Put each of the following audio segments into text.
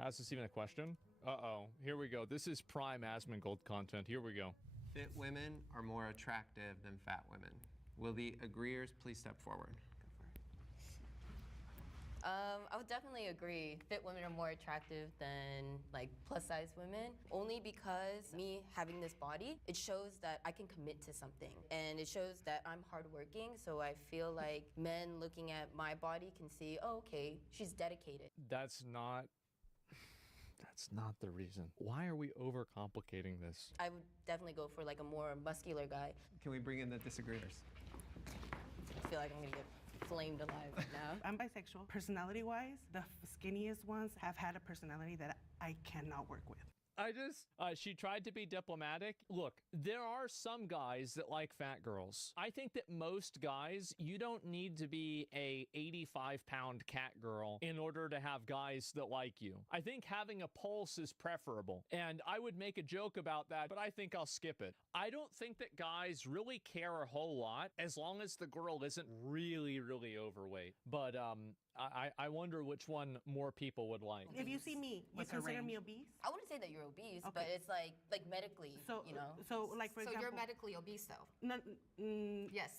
How's this even a question? Uh-oh. Here we go. This is prime Asmongold content. Here we go. Fit women are more attractive than fat women. Will the agreeers please step forward? Go for it. I would definitely agree. Fit women are more attractive than like plus size women, only because me having this body, it shows that I can commit to something. And it shows that I'm hardworking, so I feel like men looking at my body can see, oh, okay, she's dedicated. That's not the reason. Why are we overcomplicating this? I would definitely go for like a more muscular guy. Can we bring in the disagreeers? I feel like I'm gonna get flamed alive right now. I'm bisexual. Personality-wise, the skinniest ones have had a personality that I cannot work with. She tried to be diplomatic. Look, there are some guys that like fat girls. I think that most guys, you don't need to be a 85-pound cat girl in order to have guys that like you. I think having a pulse is preferable. And I would make a joke about that, but I think I'll skip it. I don't think that guys really care a whole lot as long as the girl isn't really, really overweight. But, I wonder which one more people would like. If you see me, you consider me obese? I wouldn't say that you're obese, but it's like medically, so, you know. So like for example. So you're medically obese though? No, Yes.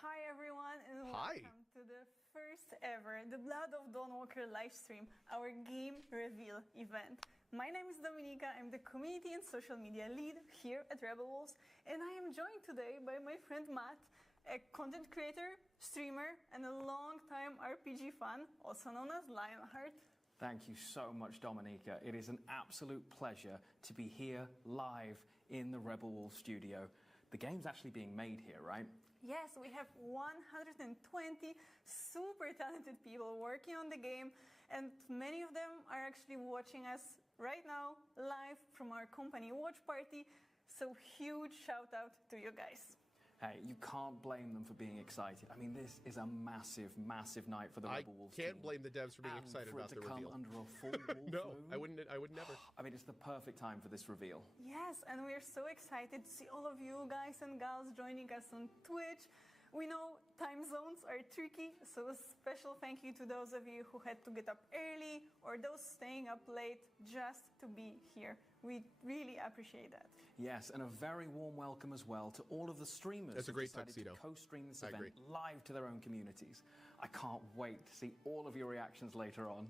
Hi everyone, and welcome to the first ever The Blood of Dawnwalker live stream, our game reveal event. My name is Dominika, I'm the community and social media lead here at Rebel Wolves, and I am joined today by my friend Matt, a content creator, streamer, and a long-time RPG fan, also known as Lionheart. Thank you so much, Dominika. It is an absolute pleasure to be here live in the Rebel Wolves studio. The game's actually being made here, right? Yes, we have 120 super talented people working on the game, and many of them are actually watching us right now live from our company watch party. So huge shout out to you guys. Hey, you can't blame them for being excited. I mean, this is a massive, massive night for the Rebel Wolves team. I can't blame the devs for being excited about the reveal. Under a full wolf No, moon. I would never. I mean, it's the perfect time for this reveal. Yes, and we're so excited to see all of you guys and gals joining us on Twitch. We know time zones are tricky, so a special thank you to those of you who had to get up early or those staying up late just to be here. We really appreciate that. Yes, and a very warm welcome as well to all of the streamers That's a who great decided tuxedo. to co-stream this I event agree. live to their own communities. I can't wait to see all of your reactions later on.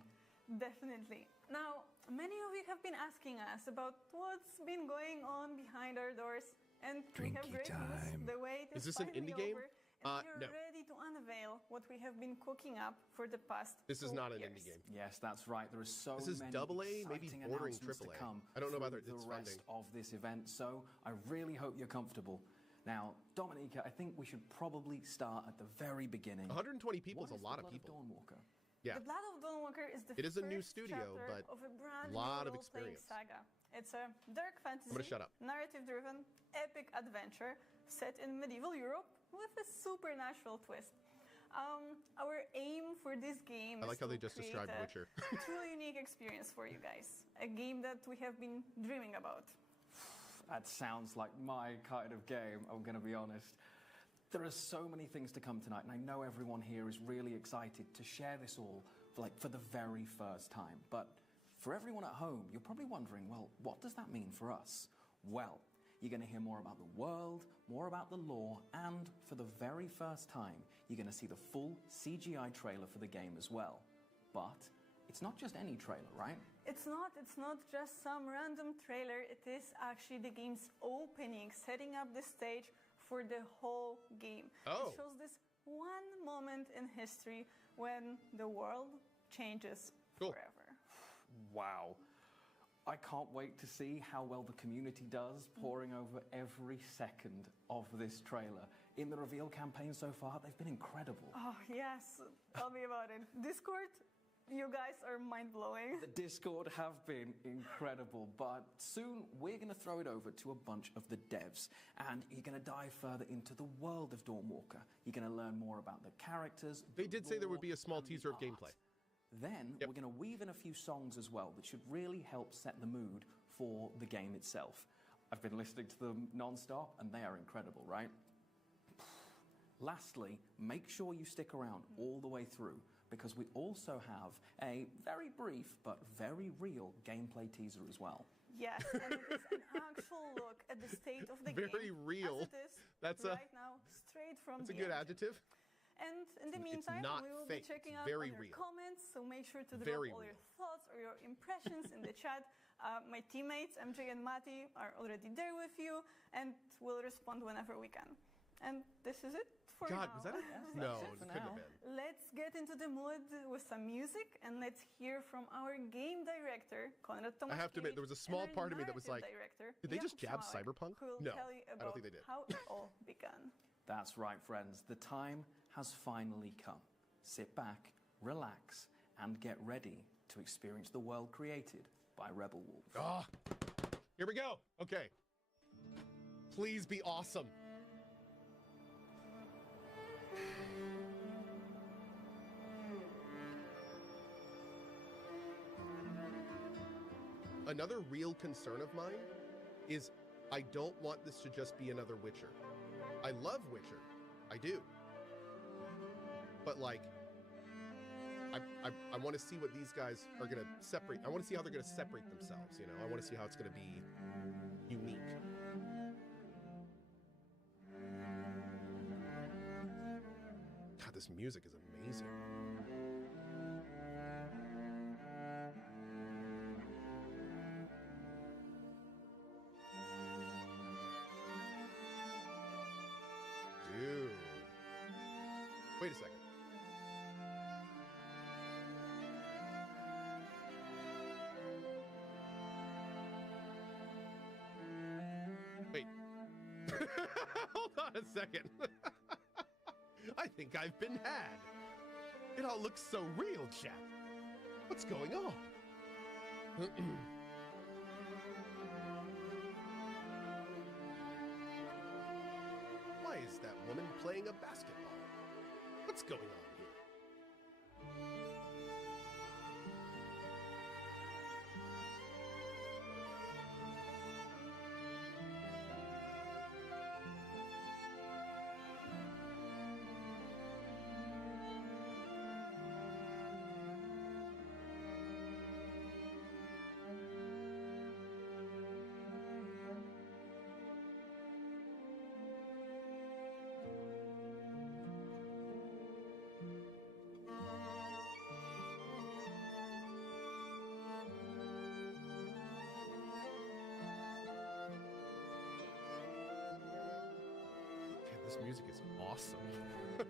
Definitely. Now, many of you have been asking us about what's been going on behind our doors, and we have great news. The wait is this an finally indie game? over, and we're No. ready to unveil what we have been cooking up for the past This is 2 not an years. indie game. Yes, that's right. There is so This is many AA, maybe exciting bordering announcements to AAA. come I don't know about through its the rest funding. of this event, so I really hope you're comfortable. Now, Dominika, I think we should probably start at the very beginning. 120 people is a What lot the of Blood people. Dawnwalker? Yeah. The Blood of Dawnwalker is the It is a new first studio, chapter but of a brand lot new of role-playing experience. saga. It's a dark fantasy, gonna shut up. narrative-driven, epic adventure set in medieval Europe with a supernatural twist. Our aim for this game I like is how to they just create described a Witcher. truly unique experience for you guys. A game that we have been dreaming about. That sounds like my kind of game, I'm going to be honest. There are so many things to come tonight, and I know everyone here is really excited to share this all for the very first time. But for everyone at home, you're probably wondering, well, what does that mean for us? Well, you're going to hear more about the world, more about the lore, and for the very first time, you're going to see the full CGI trailer for the game as well. But it's not just any trailer, right? It's not just some random trailer. It is actually the game's opening, setting up the stage for the whole game. Oh. It shows this one moment in history when the world changes forever. Wow. I can't wait to see how well the community does, poring over every second of this trailer. In the reveal campaign so far, they've been incredible. Oh, yes. Tell me about it. Discord, you guys are mind-blowing. The Discord have been incredible, but soon we're going to throw it over to a bunch of the devs, and you're going to dive further into the world of Dawnwalker. You're going to learn more about the characters. They did say there would be a small teaser of gameplay. Then we're going to weave in a few songs as well that should really help set the mood for the game itself. I've been listening to them non-stop, and they are incredible, right? Lastly, make sure you stick around all the way through, because we also have a very brief but very real gameplay teaser as well. Yes, and it is an actual look at the state of the game. Very real. As it is right now, straight from That's the a good engine. adjective. And in the meantime, not we will fake, be checking it's out very all your real. comments, so make sure to drop Very all real. your thoughts or your impressions in the chat. My teammates, MJ and Mati, are already there with you, and we'll respond whenever we can. And this is it for God, now. was that it? No, it couldn't have been. Let's get into the mood with some music, and let's hear from our game director, Konrad Tomaszkiewicz. I have to admit, there was a small and our part of me that was like, narrative director, did they just Jakub jab Sławek, Cyberpunk? who will No, tell you I don't about think they did. how it all began. That's right, friends. The time has finally come. Sit back, relax, and get ready to experience the world created by Rebel Wolf. Oh, here we go. Okay. Please be awesome. Another real concern of mine is I don't want this to just be another Witcher. I love Witcher. I do. But like, I want to see what these guys are going to separate. I want to see how they're going to separate themselves, you know? I want to see how it's going to be unique. God, this music is amazing. Dude. Wait a second. Wait. Hold on a second. I think I've been had. It all looks so real, chat. What's going on? Why is that woman playing a basketball? What's going on here? This music is awesome. Jeez.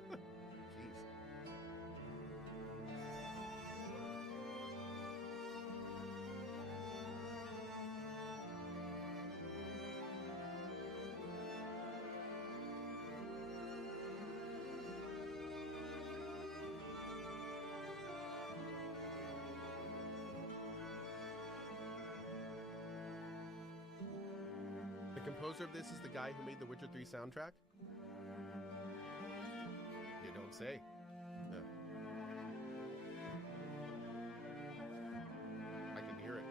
The composer of this is the guy who made the Witcher 3 soundtrack? You don't say. No. I can hear it.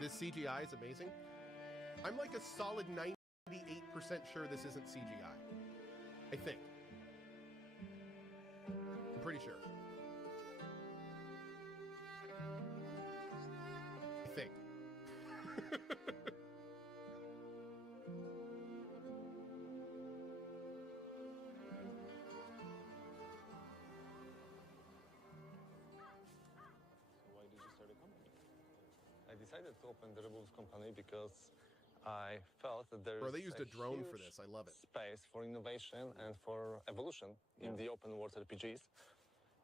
This CGI is amazing. I'm like a solid 98% sure this isn't CGI. I think. I'm pretty sure. I think. Why did you start a company? I decided to open the Rebels company because I felt that there Bro, is they used a drone for huge this. I love it. space for innovation and for evolution in the open world RPGs.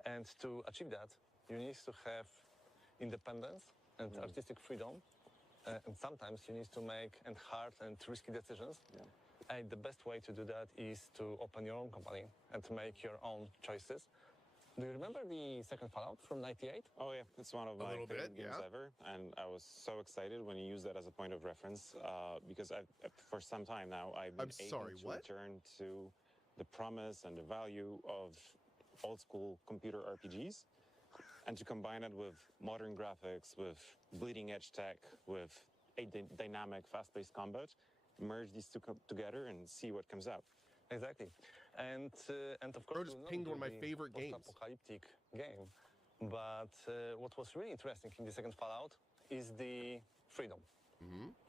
And to achieve that, you need to have independence and artistic freedom. And sometimes you need to make hard and risky decisions. And the best way to do that is to open your own company and to make your own choices. Do you remember the second Fallout from '98? Oh yeah, it's one of my favorite games ever, and I was so excited when you used that as a point of reference because for some time now I've been aching to return to the promise and the value of old school computer RPGs, and to combine it with modern graphics, with bleeding edge tech, with a dynamic, fast-paced combat, merge these two together and see what comes out. Exactly, and of course, just pinged one of my favorite games. Post-apocalyptic game, but what was really interesting in the second Fallout is the freedom.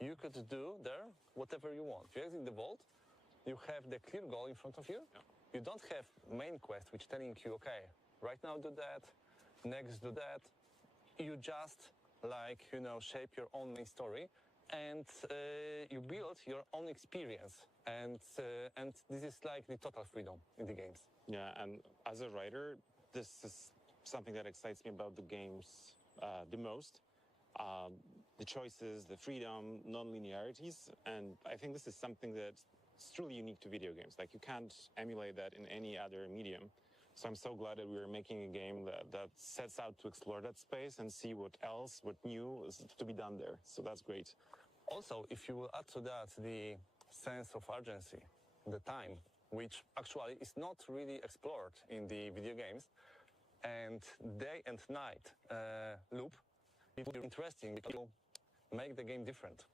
You could do there whatever you want. If you exit the vault, you have the clear goal in front of you. You don't have main quest which telling you, okay, right now do that, next do that. You just shape your own main story. And you build your own experience, and this is like the total freedom in the games. Yeah, and as a writer, this is something that excites me about the games the most. The choices, the freedom, non-linearities, and I think this is something that's truly unique to video games. Like, you can't emulate that in any other medium. So I'm so glad that we are making a game that sets out to explore that space and see what new is to be done there. So that's great. Also, if you will add to that the sense of urgency, the time, which actually is not really explored in the video games, and day and night loop, it will be interesting because you make the game different.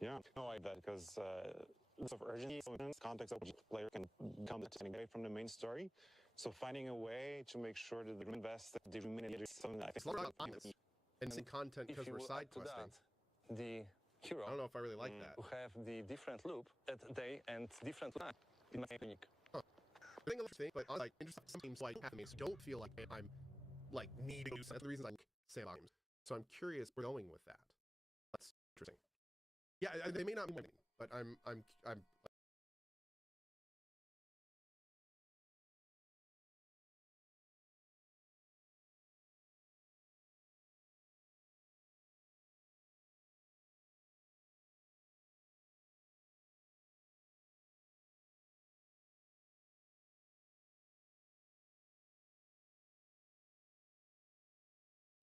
Yeah, no, I bet, because of urgency, context of which player can come away from the main story. So finding a way to make sure that they invest the remaining something I think and content because we're side questing. The hero, I don't know if I really like that. To have the different loop at day and different night, it might be unique. I think interesting, but like interesting some games like have me, so don't feel like I'm like needing to do. That's the reasons I say about games. So I'm curious where we're going with that. That's interesting. Yeah, they may not be winning, but I'm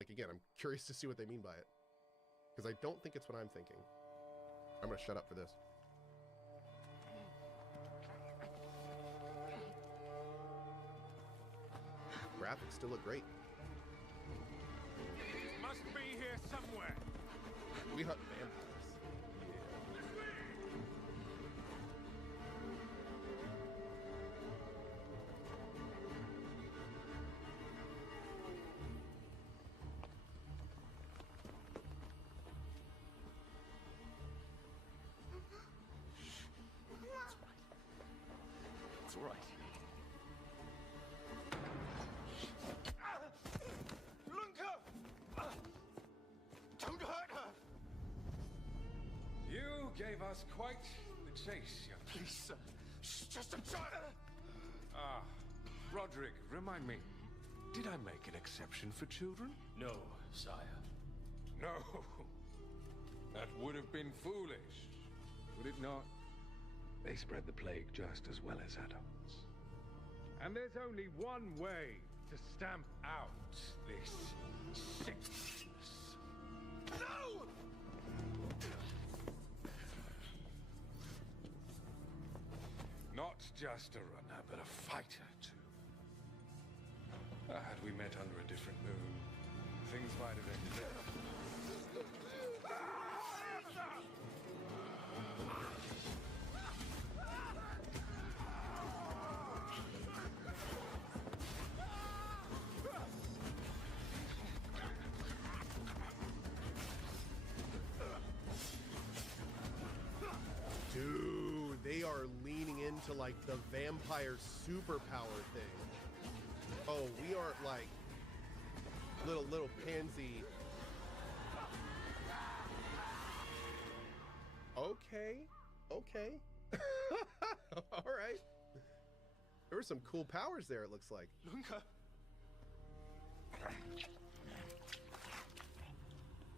again, I'm curious to see what they mean by it. Because I don't think it's what I'm thinking. I'm going to shut up for this. Graphics still look great. Must be here somewhere. We hunt vampires. It's all right. Lunka! Don't hurt her! You gave us quite the chase, young. Please, sir. She's just a child! Ah, Roderick, remind me, did I make an exception for children? No, sire. No. That would have been foolish, would it not? They spread the plague just as well as adults. And there's only one way to stamp out this sickness. No! Not just a runner, but a fighter, too. Had we met under a different moon, things might have ended there. Dude, they are leaning into like the vampire superpower thing. Oh, we are like little pansy. Okay. Okay. All right. There were some cool powers there, it looks like. Lunka.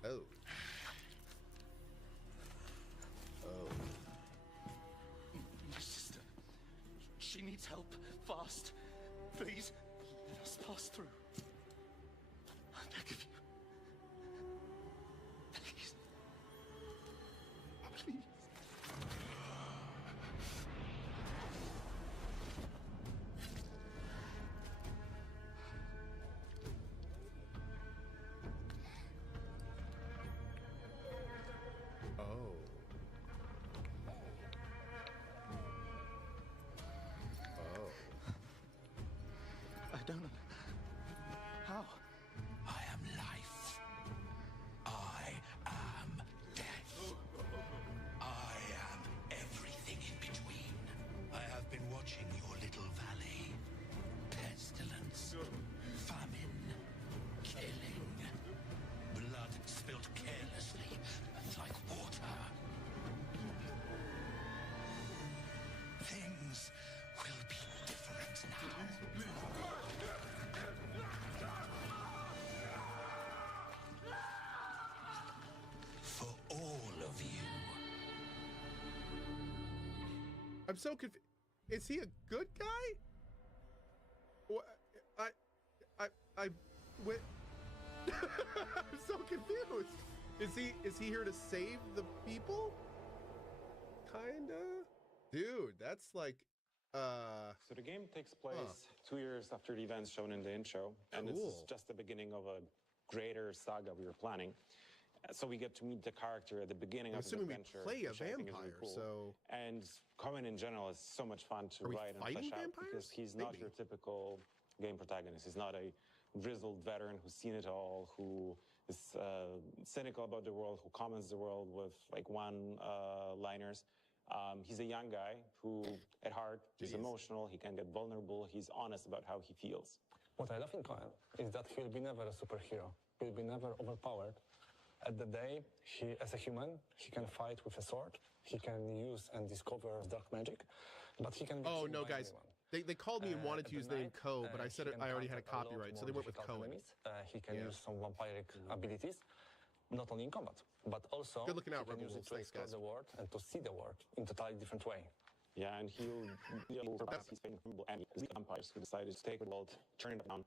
Oh. Oh. My sister. She needs help. Fast. Please, let us pass through. I beg of you. Please. Please. Oh. Oh. I don't know. How? I am life. I am death. I am everything in between. I have been watching your little valley. Pestilence, famine, killing, blood spilled carelessly like water. Things will be different now. For all of you. I'm so confused. Is he a good guy? What? Wait. I'm so confused. Is he here to save the people? Kinda. Dude, that's like, So the game takes place 2 years after the events shown in the intro, and Cool. it's just the beginning of a greater saga we were planning. So we get to meet the character at the beginning I'm of the assuming we adventure, play a which I think is really vampire, cool. so- And Cohen in general is so much fun to Are we write and fighting flesh out vampires? because he's not Maybe. your typical game protagonist. He's not a grizzled veteran who's seen it all, who is cynical about the world, who comments the world with like one-liners. He's a young guy who, at heart, is Jeez. emotional. He can get vulnerable. He's honest about how he feels. What I love in Cohen is that he'll be never a superhero. He'll be never overpowered. At the day, as a human, he can fight with a sword. He can use and discover dark magic, but he can be Oh killed no, by guys. anyone. They called me and wanted At to use the name night, Co, but I he said it, can I already had a contact lot copyright, so more they went with difficult Cohen. enemies. He can Yeah. use some vampiric abilities, not only in combat, but also Good looking out, he can use Rebels. it to Thanks, explore guys. the world and to see the world in a totally different way. Yeah, and he's vampires who decided to take the world, turn it around,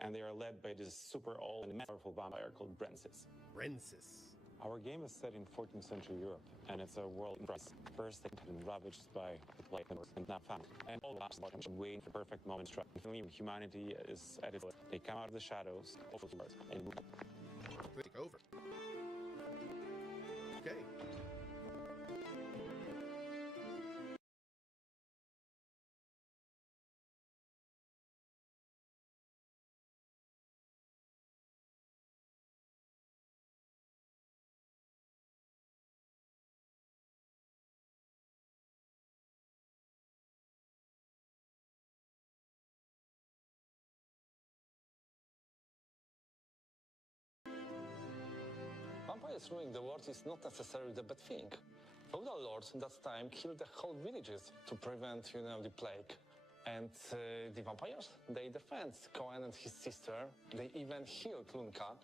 and they are led by this super old and powerful vampire called Brensis. Brensis. Our game is set in 14th century Europe, and it's a world in crisis. First, they've been ravaged by the plague and now found. And all the last waiting for the perfect moment to strike. Finally, humanity is at its limit. They come out of the shadows, and Take over. Okay. Vampires ruining the world is not necessarily the bad thing. Feudal lords in that time killed the whole villages to prevent, the plague. And the vampires, they defend Cohen and his sister. They even healed Lunka.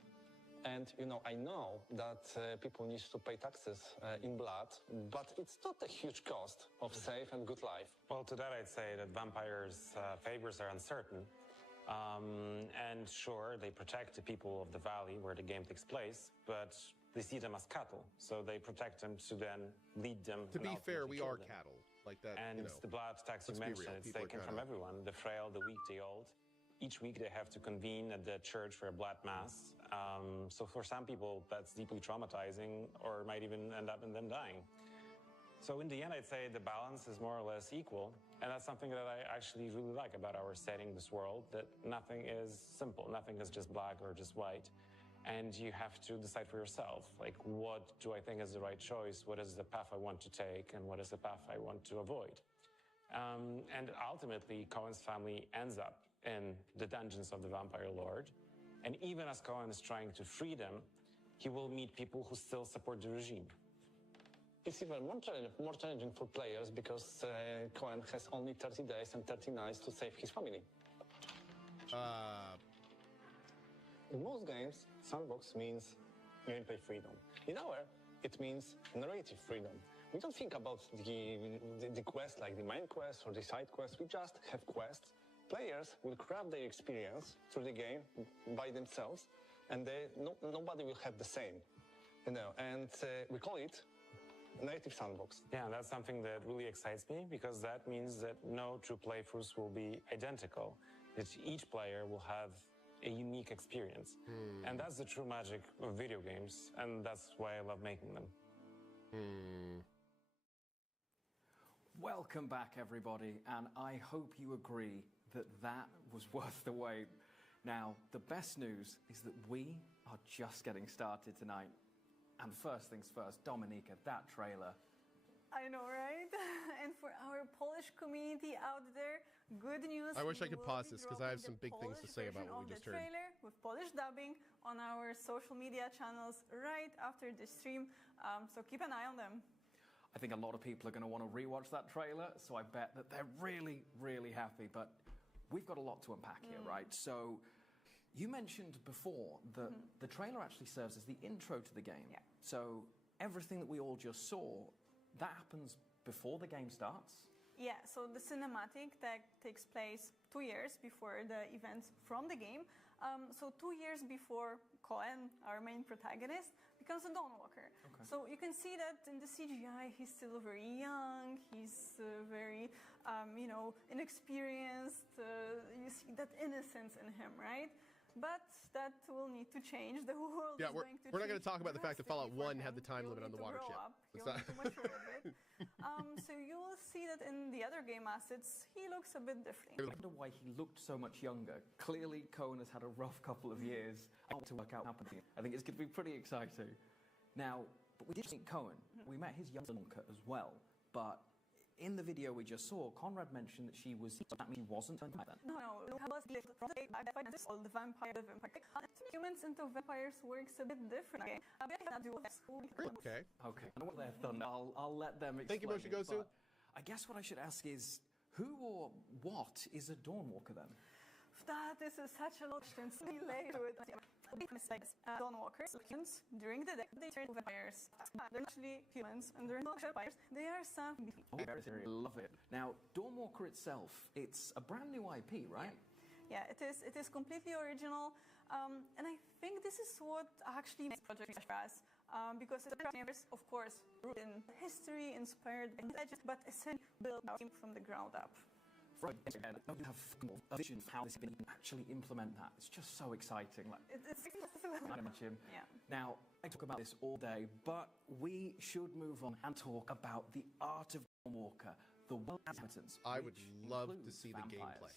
And, I know that people need to pay taxes in blood, but it's not a huge cost of safe and good life. well, to that I'd say that vampires' favors are uncertain. And sure, they protect the people of the valley where the game takes place, but they see them as cattle, so they protect them to then lead them. To and be fair, ultimately we kill are them. cattle. Like that, And the blood tax you let's be mentioned, real, it's people are taken from kinda- everyone, the frail, the weak, the old. Each week they have to convene at the church for a blood mass. So for some people, that's deeply traumatizing or might even end up in them dying. So in the end, I'd say the balance is more or less equal. And that's something that I actually really like about our setting, this world, that nothing is simple. Nothing is just black or just white. And you have to decide for yourself, like, what do I think is the right choice? What is the path I want to take? And what is the path I want to avoid? And ultimately, Cohen's family ends up in the dungeons of the Vampire Lord. And even as Cohen is trying to free them, he will meet people who still support the regime. It's even more challenging for players because Cohen has only 30 days and 30 nights to save his family. In most games, sandbox means gameplay freedom. In our, it means narrative freedom. We don't think about the quest like the main quest or the side quest. We just have quests. Players will craft their experience through the game by themselves, and nobody will have the same. You know, and we call it native sandbox. Yeah, and that's something that really excites me because that means that no two playthroughs will be identical. That each player will have a unique experience. And that's the true magic of video games, and that's why I love making them. Welcome back, everybody, and I hope you agree that that was worth the wait. Now, the best news is that we are just getting started tonight. And first things first, Dominika, that trailer. I know, right? And for our Polish community out there, good news. I wish I could pause this because I have some big things to say about what we just heard. Trailer with Polish dubbing on our social media channels right after the stream. So keep an eye on them. I think a lot of people are going to want to rewatch that trailer, so I bet that they're really, really happy. But we've got a lot to unpack here, right? So you mentioned before that the trailer actually serves as the intro to the game. Yeah. So everything that we all just saw, that happens before the game starts? Yeah, so the cinematic that takes place 2 years before the events from the game. So 2 years before Cohen, our main protagonist, becomes a Dawnwalker. Okay. So you can see that in the CGI, he's still very young, he's very, inexperienced. You see that innocence in him, right? But that will need to change. The world is going to change. We're not going to talk about the fact that Fallout 1 had the time limit on the water ship. You'll need to mature a bit. So you will see that in the other game assets, he looks a bit different. I wonder why he looked so much younger. Clearly, Cohen has had a rough couple of years to work out happening. I think it's going to be pretty exciting. Now, but we did meet Cohen. We met his younger as well. But in the video we just saw, Conrad mentioned that she was. That means she wasn't turned back then. No. All the vampire. Humans into vampires works a bit different. Okay. Okay. I know what they've done. I'll let them explain. Thank you, Moshi. I guess what I should ask is, who or what is a Dawnwalker then? That is such a lot of delay to it. Dawnwalkers, humans, during the day, they turn into vampires. They're actually humans, and they're not vampires. They are some between. I love it. Now, Dawnwalker itself, it's a brand new IP, right? Yeah, it is. It is completely original, and I think this is what actually makes Project Fast. Because it's, of course, rooted in history, inspired by legend, but essentially built from the ground up. Right, again, I don't have a vision of how this can actually implement that. It's just so exciting. Like, it's yeah. Now, I talk about this all day, but we should move on and talk about the art of Dawnwalker, the world inhabitants. I would love to see the gameplay.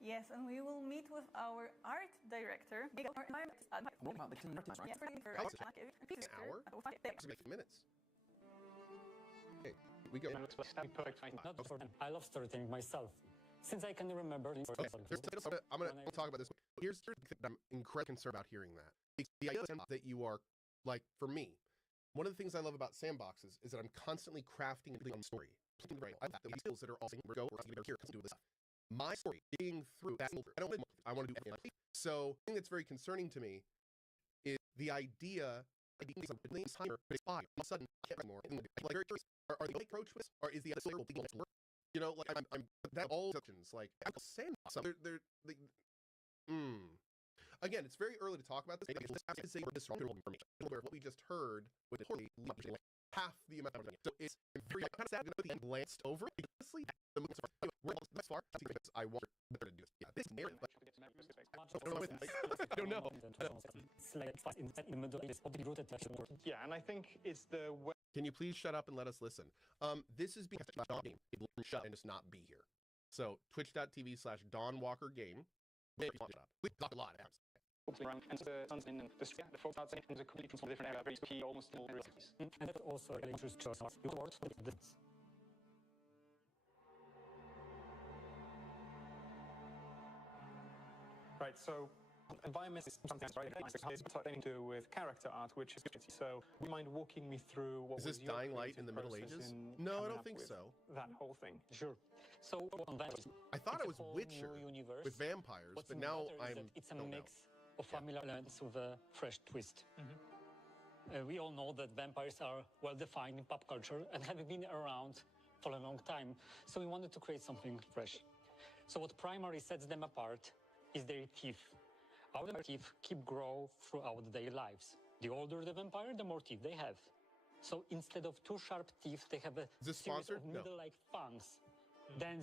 Yes, and we will meet with our art director. What about the an hour? 60 minutes. Okay, we go. I love storytelling myself, since I can remember. I'm going to talk about this. Here's the thing that I'm incredibly concerned about hearing that. The idea that you are, like, for me, one of the things I love about sandboxes is that I'm constantly crafting a story. I have the skills that are all go or here to do this stuff. My story being through that, I want to do everything. So, the thing that's very concerning to me is the idea of being something timer, but it's fire. All of a sudden, I can't anymore. Like, very curious. Are the approach to this, or is the other will work? You know, like I'm that all sections like sandbox. They're Again, it's very early to talk about this. I have to say this wrong information. Where what we just heard with like half the amount of it. So it's very kind of sad that the end glanced over. Honestly, the movies are this far. I want better to do this. Yeah, this narrative. I don't know. Yeah, and I think it's the way. Can you please shut up and let us listen? This is being a game. It will shut and just not be here. So twitch.tv/DawnWalkerGame. We talk a lot of apps. And the folks outside is a completely different area, very almost in all realities. And that also really interests us. Right, so environment is something that's something to do with character art, which is so. Would you mind walking me through what Is this was your Dying Light in the Middle process Ages? in No, I coming don't up think with so. That whole thing. Sure. So I thought it was Witcher with vampires, What's but now matter is that I'm. it's a don't know. mix of familiar elements with a fresh twist. We all know that vampires are well defined in pop culture and have been around for a long time. So we wanted to create something fresh. So what primarily sets them apart is their teeth. Our teeth keep growing throughout their lives. The older the vampire, the more teeth they have. So instead of two sharp teeth, they have a Is this series sponsored? of No. needle-like fangs. Then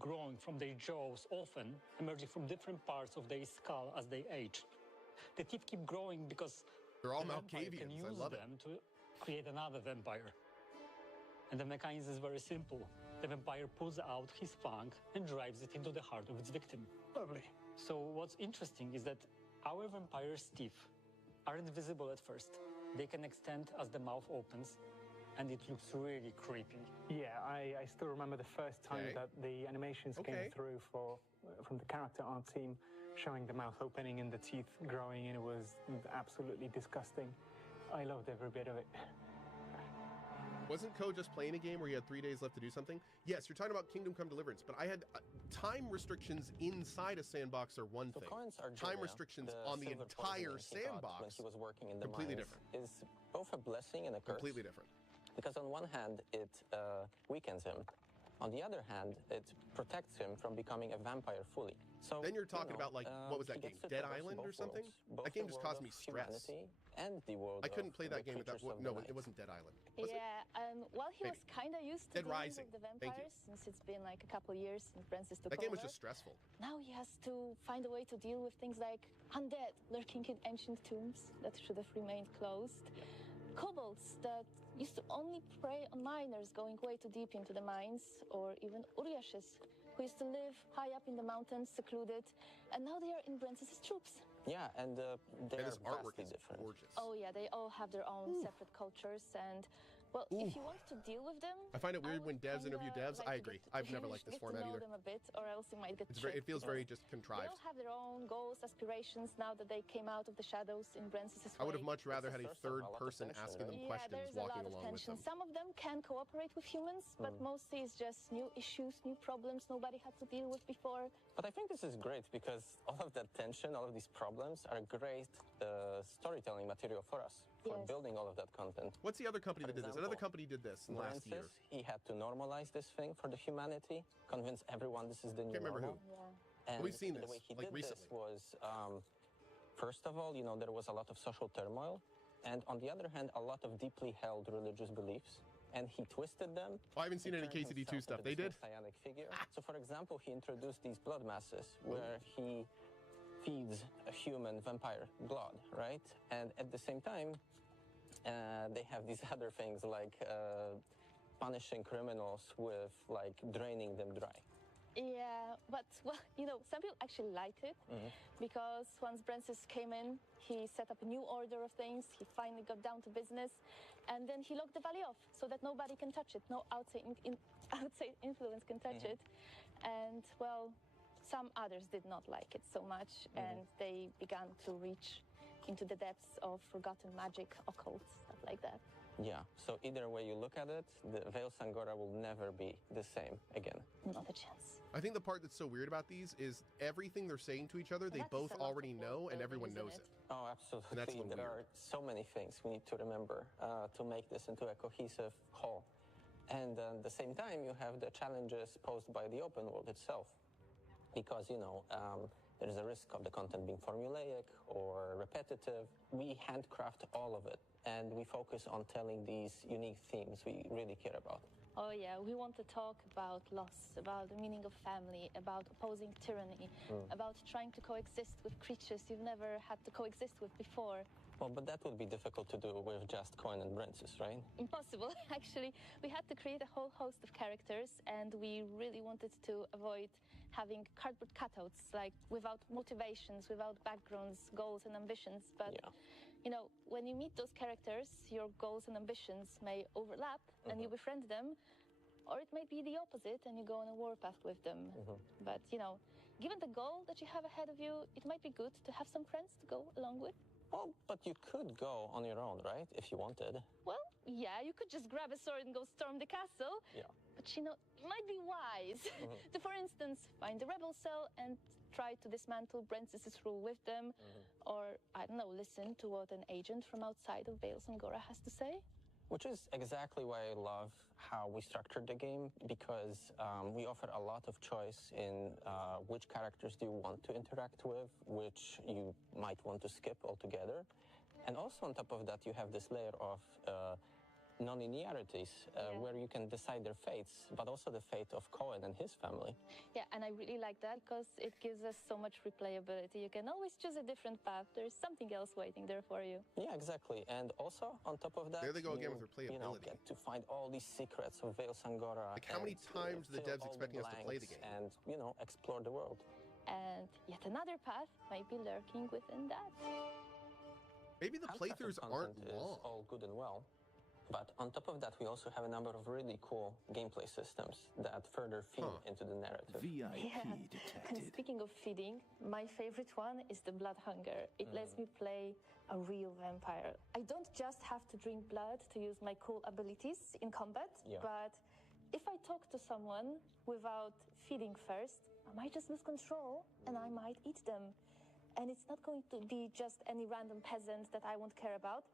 growing from their jaws, often emerging from different parts of their skull as they age. The teeth keep growing because they're all the vampire can Malkavians. use I love them to create another vampire. And the mechanism is very simple. The vampire pulls out his fang and drives it into the heart of its victim. Lovely. So what's interesting is that our vampire's teeth aren't visible at first. They can extend as the mouth opens, and it looks really creepy. Yeah, I still remember the first time that the animations came through from the character art team, showing the mouth opening and the teeth growing, and it was absolutely disgusting. I loved every bit of it. Wasn't Ko just playing a game where you had 3 days left to do something? Yes, you're talking about Kingdom Come Deliverance, but I had time restrictions inside a sandbox are one thing. Time restrictions on the entire sandbox, when he was working in the completely mines, different. Is both a blessing and a curse. Completely different. Because on one hand, it weakens him, On the other hand, it protects him from becoming a vampire fully. So then you're talking about, like, what was that game? Dead Island or something? That game just caused me stress. And the world I couldn't play that game with that. No, it wasn't Dead Island. Was well, he was kind of used to Dead dealing Rising. with the vampires since it's been like a couple of years since Francis took That game was over. just stressful. Now he has to find a way to deal with things like undead lurking in ancient tombs that should have remained closed. Kobolds that used to only prey on miners going way too deep into the mines, or even Uriashes, who used to live high up in the mountains, secluded, and now they are in Francis's troops. Yeah, and their artwork is different. Gorgeous. Oh yeah, they all have their own separate cultures, and well, if you want to deal with them, I find it weird when devs interview devs. like I to agree. get- I've never liked this get to format know either. them a bit, or else you might get It's very, it tricked, feels you know. very just They contrived. all have their own goals, aspirations now that they came out of the shadows in Francis's I would have way. much rather had a third person asking them questions, there's a walking lot of along with tension. them. Some of them can cooperate with humans, but mostly it's just new issues, new problems nobody had to deal with before. But I think this is great because all of that tension, all of these problems are great storytelling material for us, for Yes. building all of that content. What's the other company For that did this? example, Another company did this last year. Francis, he had to normalize this thing for the humanity, convince everyone this is the new Can't remember normal. who. And We've seen the this, way he like, did recently. this was, first of all, there was a lot of social turmoil, and on the other hand, a lot of deeply held religious beliefs. And he twisted them. Oh, I haven't seen He any turned KCD2 himself stuff. into They this did? messianic figure. So, for example, he introduced these blood masses where he feeds a human vampire blood, right? And at the same time, they have these other things like punishing criminals with like draining them dry. Yeah, but well, some people actually liked it because once Francis came in, he set up a new order of things. He finally got down to business, and then he locked the valley off so that nobody can touch it. No outside outside influence can touch it. And well, some others did not like it so much, and they began to reach into the depths of forgotten magic, occult, stuff like that. Yeah, so either way you look at it, the Veil Sangora will never be the same again. Not a chance. I think the part that's so weird about these is everything they're saying to each other, they That's both a lot already of know, work and building, everyone isn't knows it? it. Oh, absolutely. And that's a little there weird. are so many things we need to remember to make this into a cohesive whole. And at the same time, you have the challenges posed by the open world itself. Because, there's a risk of the content being formulaic or repetitive. We handcraft all of it, and we focus on telling these unique themes we really care about. Oh yeah, we want to talk about loss, about the meaning of family, about opposing tyranny, about trying to coexist with creatures you've never had to coexist with before. Well, but that would be difficult to do with just Coin and Francis, right? Impossible, actually. We had to create a whole host of characters, and we really wanted to avoid having cardboard cutouts, like without motivations, without backgrounds, goals, and ambitions. But when you meet those characters, your goals and ambitions may overlap, and you befriend them, or it may be the opposite, and you go on a warpath with them. But given the goal that you have ahead of you, it might be good to have some friends to go along with. Well, but you could go on your own, right? If you wanted. Well, yeah, you could just grab a sword and go storm the castle. Yeah. But it might be wise to, for instance, find the rebel cell and try to dismantle Francis's rule with them. Or, I don't know, listen to what an agent from outside of Veil Sangora has to say. Which is exactly why I love how we structured the game, because we offer a lot of choice in which characters do you want to interact with, which you might want to skip altogether. And also on top of that, you have this layer of non-linearities where you can decide their fates, but also the fate of Cohen and his family. Yeah, and I really like that because it gives us so much replayability. You can always choose a different path. There's something else waiting there for you. Yeah, exactly. And also, on top of that, There they go again with replayability. get to find all these secrets of Veil Sangora. Like, how many times are the devs expecting us to play the game? And, explore the world. And yet another path might be lurking within that. Maybe the Handcrafted playthroughs aren't content long. is all good and well. But on top of that, we also have a number of really cool gameplay systems that further feed into the narrative. And speaking of feeding, my favorite one is the blood hunger. It lets me play a real vampire. I don't just have to drink blood to use my cool abilities in combat, but if I talk to someone without feeding first, I might just lose control and I might eat them. And it's not going to be just any random peasant that I won't care about.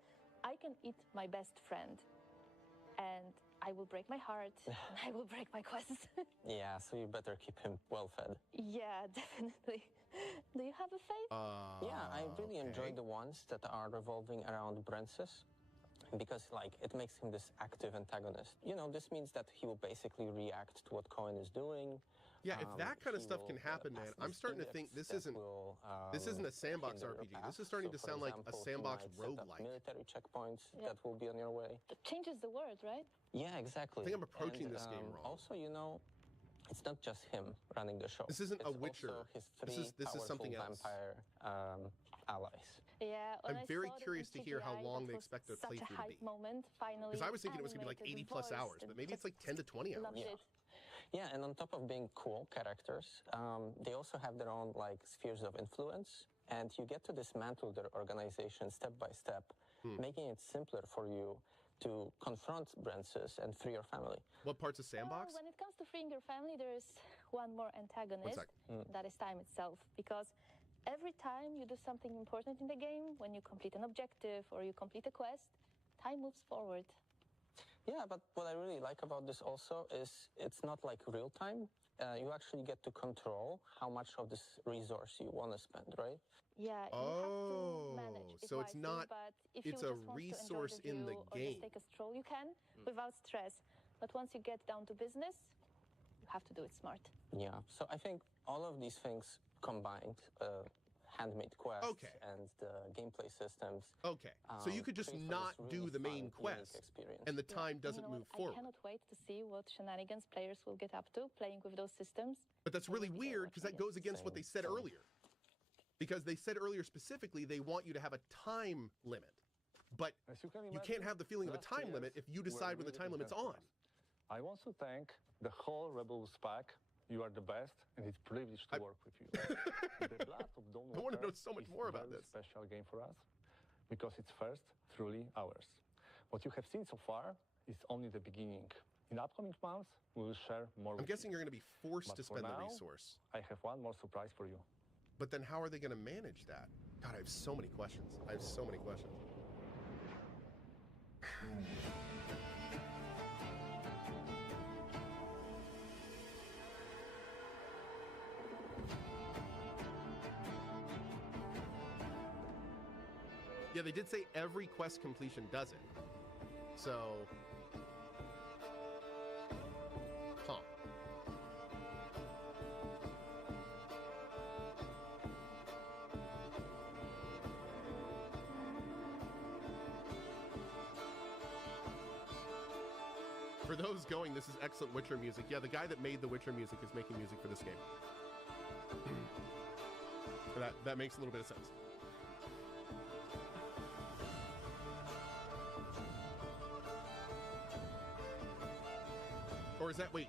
I can eat my best friend. And I will break my heart. And I will break my quests. Yeah, so you better keep him well fed. Yeah, definitely. Do you have a fave? Yeah, I really enjoy the ones that are revolving around Brensis, because like it makes him this active antagonist. You know, this means that he will basically react to what Cohen is doing. Yeah, if that kind of stuff can happen, man, I'm starting to think this isn't a sandbox RPG. This is starting to sound like a sandbox roguelike. Military checkpoints that will be on your way. It changes the world, right? Yeah, exactly. I think I'm approaching this game wrong. Also, you know, it's not just him running the show. This isn't it's a Witcher. Also his This is something else. Vampire allies. Yeah, I'm very curious to hear how long they expect the playthrough to be. Because I was thinking it was going to be like 80 plus hours, but maybe it's like 10 to 20 hours. Yeah, and on top of being cool characters, they also have their own like spheres of influence, and you get to dismantle their organization step by step, making it simpler for you to confront Brensis and free your family. What parts of Sandbox? When it comes to freeing your family, there is one more antagonist. That is time itself, because every time you do something important in the game, when you complete an objective or you complete a quest, time moves forward. Yeah, but what I really like about this also is it's not like real time. You actually get to control how much of this resource you want to spend, right? Yeah, you have to manage it so it's wisely, not, but if it's you a just want resource to enjoy in the view or game. just take a stroll, you can, without stress. But once you get down to business, you have to do it smart. Yeah, so I think all of these things combined, handmade quests and the gameplay systems. Okay, so you could just not do the main quest, and the time doesn't move forward. I cannot wait to see what shenanigans players will get up to playing with those systems. But that's really weird because that goes against what they said earlier. Because they said earlier specifically they want you to have a time limit. But you can't have the feeling of a time limit if you decide when the time limit's on. I want to thank the whole Rebels pack. You are the best, and it's a privilege to work with you. The Blood of Dawn I want to know so much more about this. It's a special game for us because it's first, truly ours. What you have seen so far is only the beginning. In upcoming months, we will share more. I'm guessing you're going to be forced to spend the now, resource. I have one more surprise for you. But then how are they going to manage that? God, I have so many questions. I have so many questions. Yeah, they did say every quest completion does it. So, huh. For those going, this is excellent Witcher music. Yeah, the guy that made the Witcher music is making music for this game. That makes a little bit of sense. Or is that, wait,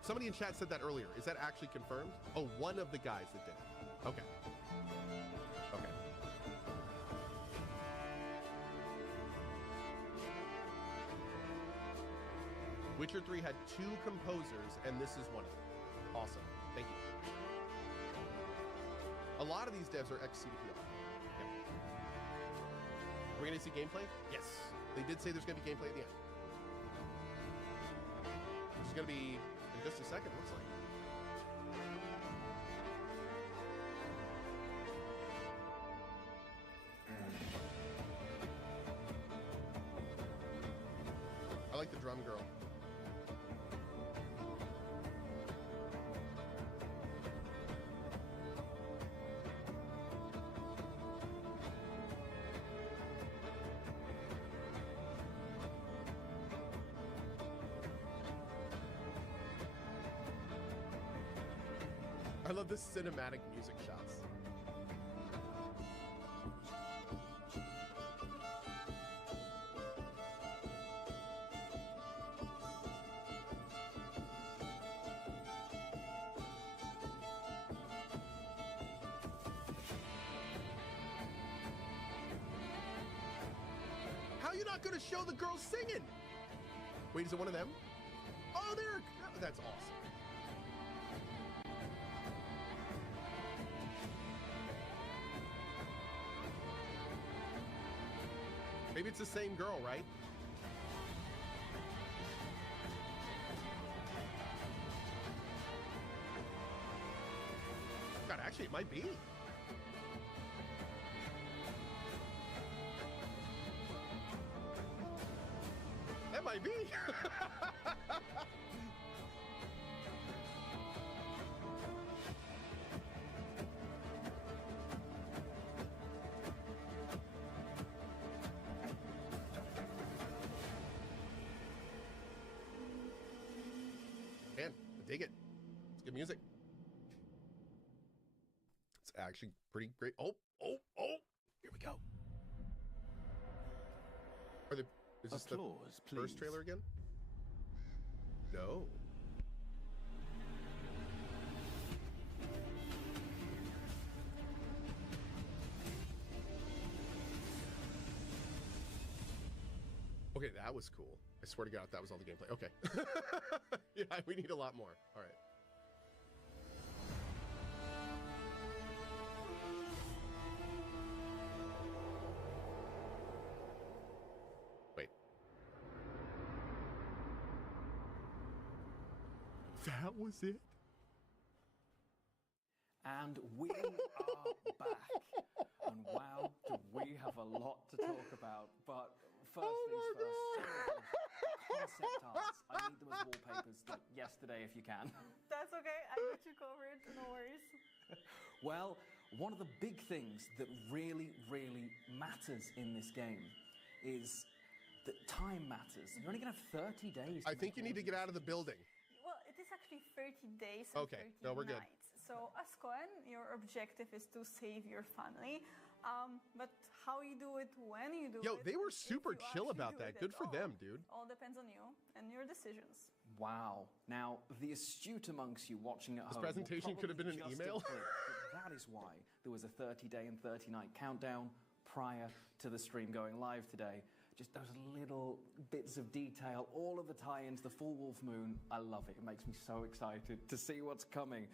somebody in chat said that earlier. Is that actually confirmed? Oh, one of the guys that did it. Okay. Okay. Witcher 3 had 2 composers, and this is one of them. Awesome. Thank you. A lot of these devs are ex-CDPR. Yeah. Are we going to see gameplay? Yes. They did say there's going to be gameplay at the end. Which is going to be in just a second, it looks like. I like the drum girl. I love the cinematic music shots. How are you not going to show the girls singing? Wait, is it one of them? Oh, there! That's awesome. Maybe it's the same girl, right? Actually, it might be. That might be. Man, I dig it. It's good music. It's actually pretty great. Oh, here we go. Is this Applause, the first trailer again? No. Okay, that was cool. I swear to God, that was all the gameplay. Okay. Yeah, we need a lot more. All right. Wait. That was it? And we are back. And wow, do we have a lot to talk about. But first things first, concept arts. I need them as wallpapers like yesterday if you can. That's okay, I got you covered, no worries. Well, one of the big things that really, really matters in this game is that time matters. You're only going to have 30 days. I think you need to get out of the building. Well, it is actually 30 days and Okay, 30 no, we're good. nights. So, as Cohen, your objective is to save your family. But how you do it, when you do it... Yo, they were if super you chill actually about do that. it Good at for all, them, dude. All depends on you and your decisions. Wow. Now, the astute amongst you watching at This home... presentation will could have been probably an just email. have clicked that is why there was a 30-day and 30-night countdown prior to the stream going live today. Just those little bits of detail, all of the tie-ins, the full wolf moon. I love it. It makes me so excited to see what's coming.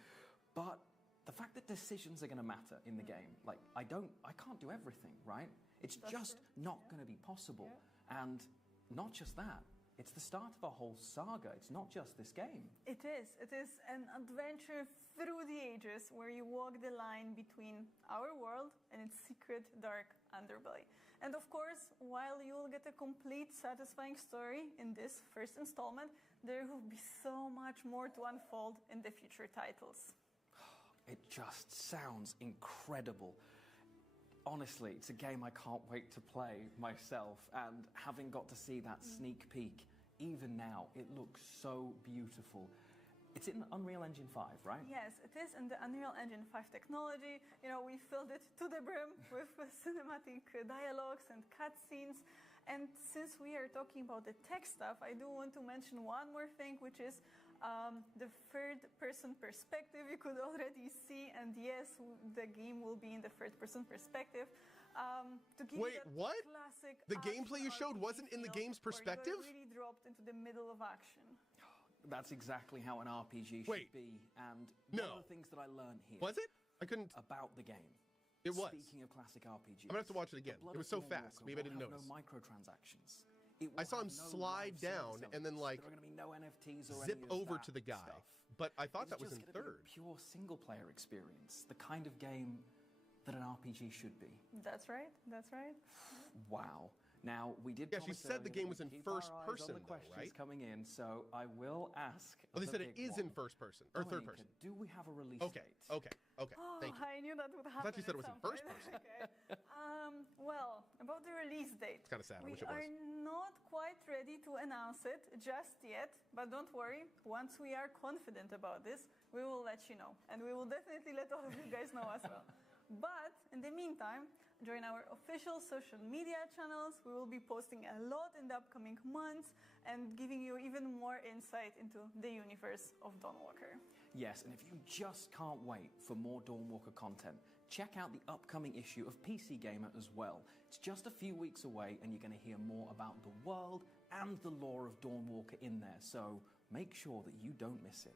But the fact that decisions are going to matter in the game, like I can't do everything, right? It's just not going to be possible. And not just that, it's the start of a whole saga. It's not just this game. It is an adventure through the ages where you walk the line between our world and its secret, dark underbelly. And of course, while you'll get a complete, satisfying story in this first installment, there will be so much more to unfold in the future titles. It just sounds incredible. Honestly, it's a game I can't wait to play myself, and having got to see that sneak peek, even now, it looks so beautiful. It's in Unreal Engine 5, right? Yes, it is in the Unreal Engine 5 technology. You know, we filled it to the brim with cinematic dialogues and cutscenes. And since we are talking about the tech stuff, I do want to mention one more thing, which is the third-person perspective. You could already see, and yes, the game will be in the third-person perspective. To give Wait, you that what? classic The gameplay you showed RPG wasn't in the feel game's where perspective? you are really dropped into the middle of action. That's exactly how an RPG should be, and one of the things that I learned here... Was it? I couldn't... About the game. It was. Speaking of classic RPGs... I'm gonna have to watch it again. It was so fast. Maybe I didn't notice. No microtransactions. I saw him slide down and then like there are going to be no NFTs or zip any of over that to the guy. stuff. But I thought that was It's in just gonna third. be a pure single-player experience, the kind of game that an RPG should be. That's right. That's right. Wow. Now, we did Yeah, she promise said the earlier game that was in we'd keep our first eyes person, on the though, questions right? coming in, so I will ask. Oh, they the said it big is one. in first person or third Dominica, person. do we have a release Okay, date? okay. Oh, Thank you. I knew that would happen. I thought you said it was at in some first point. person. Okay. Well, about the release date. It's kind of sad. I We wish it are was. not quite ready to announce it just yet, but don't worry. Once we are confident about this, we will let you know. And we will definitely let all of you guys know as well. But in the meantime, join our official social media channels. We will be posting a lot in the upcoming months and giving you even more insight into the universe of Dawnwalker. Yes, and if you just can't wait for more Dawnwalker content, check out the upcoming issue of PC Gamer as well. It's just a few weeks away, and you're going to hear more about the world and the lore of Dawnwalker in there, so make sure that you don't miss it.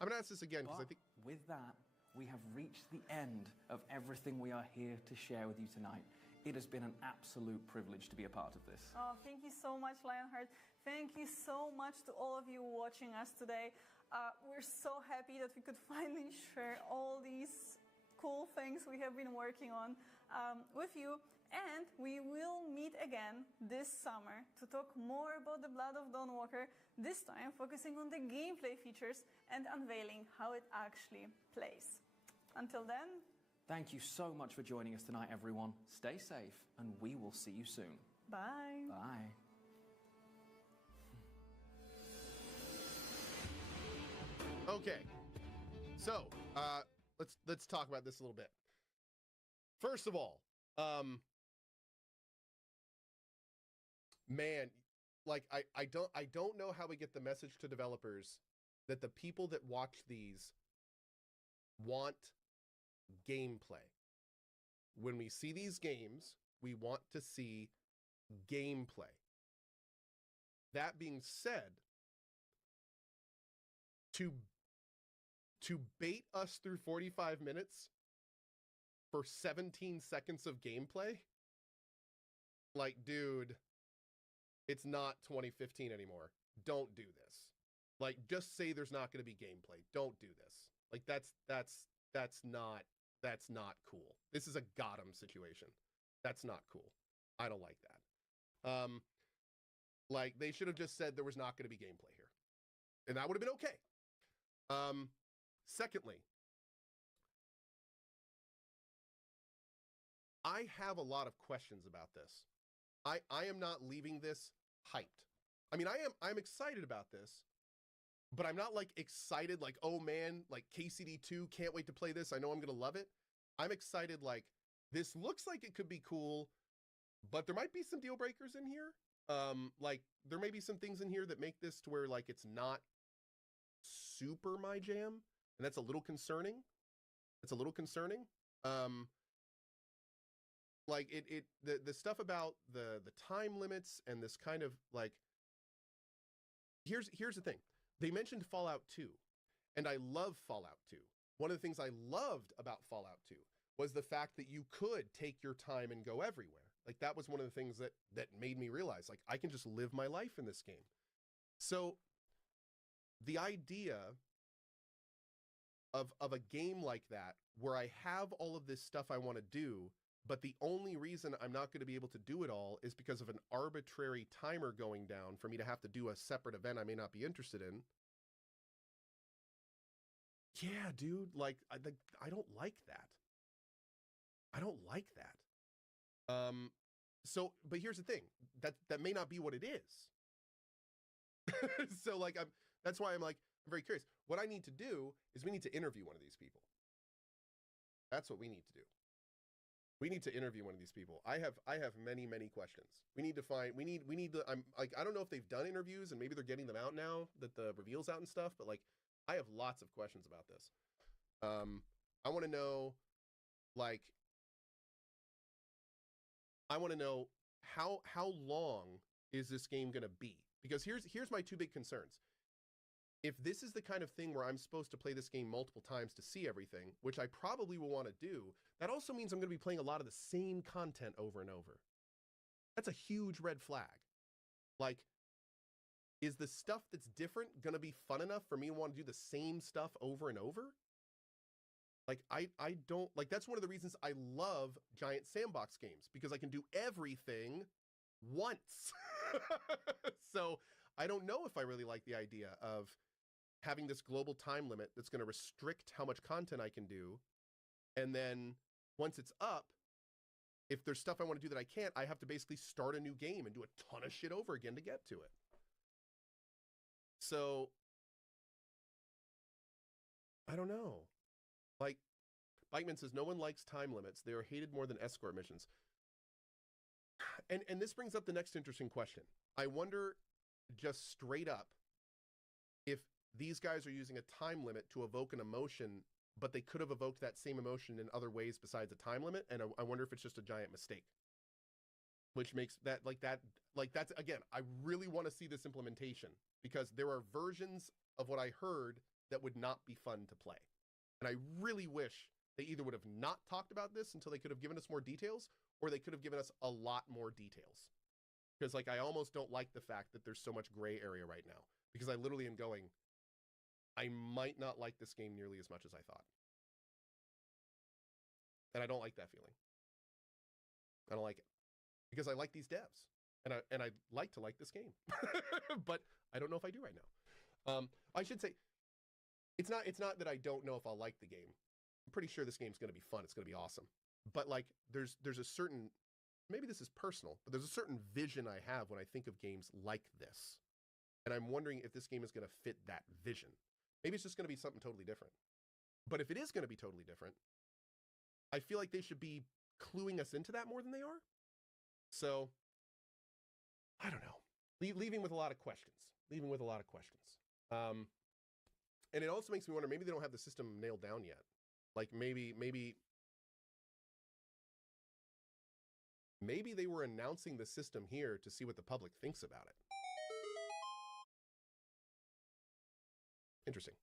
I'm going to ask this again because I think... With that, we have reached the end of everything we are here to share with you tonight. It has been an absolute privilege to be a part of this. Oh, thank you so much, Lionheart. Thank you so much to all of you watching us today. We're so happy that we could finally share all these cool things we have been working on with you. And we will meet again this summer to talk more about the Blood of Dawnwalker, this time focusing on the gameplay features and unveiling how it actually plays. Until then, thank you so much for joining us tonight, everyone. Stay safe, and we will see you soon. bye. Bye. Okay, so let's talk about this a little bit. First of all, man, like I don't know how we get the message to developers that the people that watch these want gameplay. When we see these games, we want to see gameplay. That being said, to bait us through 45 minutes for 17 seconds of gameplay, like, dude, it's not 2015 anymore. Don't do this. Like, just say there's not going to be gameplay. Don't do this. Like, that's not cool. This is a Gotham situation. That's not cool. I don't like that. Like, they should have just said there was not going to be gameplay here, and that would have been okay. Secondly, I have a lot of questions about this. I am not leaving this hyped. I mean, I'm excited about this, but I'm not like excited like, oh man, like KCD2, can't wait to play this. I know I'm going to love it. I'm excited like, this looks like it could be cool, but there might be some deal breakers in here. Like there may be some things in here that make this to where like it's not super my jam, and that's a little concerning. It's a little concerning. Like the stuff about the time limits and this kind of like, here's the thing. They mentioned Fallout 2, and I love Fallout 2. One of the things I loved about Fallout 2 was the fact that you could take your time and go everywhere. Like that was one of the things that made me realize like I can just live my life in this game. So the idea of a game like that where I have all of this stuff I want to do, but the only reason I'm not going to be able to do it all is because of an arbitrary timer going down for me to have to do a separate event I may not be interested in. Yeah, dude, like I don't like that. I don't like that. So, but here's the thing, that may not be what it is. So like that's why I'm very curious. What I need to do is we need to interview one of these people. That's what we need to do. We need to interview one of these people. I have many questions. We need to I'm like, I don't know if they've done interviews and maybe they're getting them out now that the reveal's out and stuff, but like I have lots of questions about this. I want to know like how long is this game going to be? Because here's my two big concerns. If this is the kind of thing where I'm supposed to play this game multiple times to see everything, which I probably will want to do, that also means I'm going to be playing a lot of the same content over and over. That's a huge red flag. Like, is the stuff that's different going to be fun enough for me to want to do the same stuff over and over? Like, I don't, like, that's one of the reasons I love giant sandbox games, because I can do everything once. So I don't know if I really like the idea of having this global time limit that's going to restrict how much content I can do. And then once it's up, if there's stuff I want to do that I can't, I have to basically start a new game and do a ton of shit over again to get to it. So I don't know. Like, Bikeman says, no one likes time limits. They are hated more than escort missions. And this brings up the next interesting question. I wonder, just straight up, if these guys are using a time limit to evoke an emotion, but they could have evoked that same emotion in other ways besides a time limit, and I wonder if it's just a giant mistake. Which makes that, that's, again, I really want to see this implementation, because there are versions of what I heard that would not be fun to play. And I really wish they either would have not talked about this until they could have given us more details, or they could have given us a lot more details. Because, like, I almost don't like the fact that there's so much gray area right now. Because I literally am going, I might not like this game nearly as much as I thought. And I don't like that feeling. I don't like it. Because I like these devs. And I'd like to like this game. But I don't know if I do right now. I should say, it's not that I don't know if I'll like the game. I'm pretty sure this game's going to be fun. It's going to be awesome. But like, there's a certain, maybe this is personal, but there's a certain vision I have when I think of games like this. And I'm wondering if this game is going to fit that vision. Maybe it's just going to be something totally different. But if it is going to be totally different, I feel like they should be cluing us into that more than they are. So, I don't know. Leaving with a lot of questions. And it also makes me wonder, maybe they don't have the system nailed down yet. Like maybe they were announcing the system here to see what the public thinks about it. Interesting.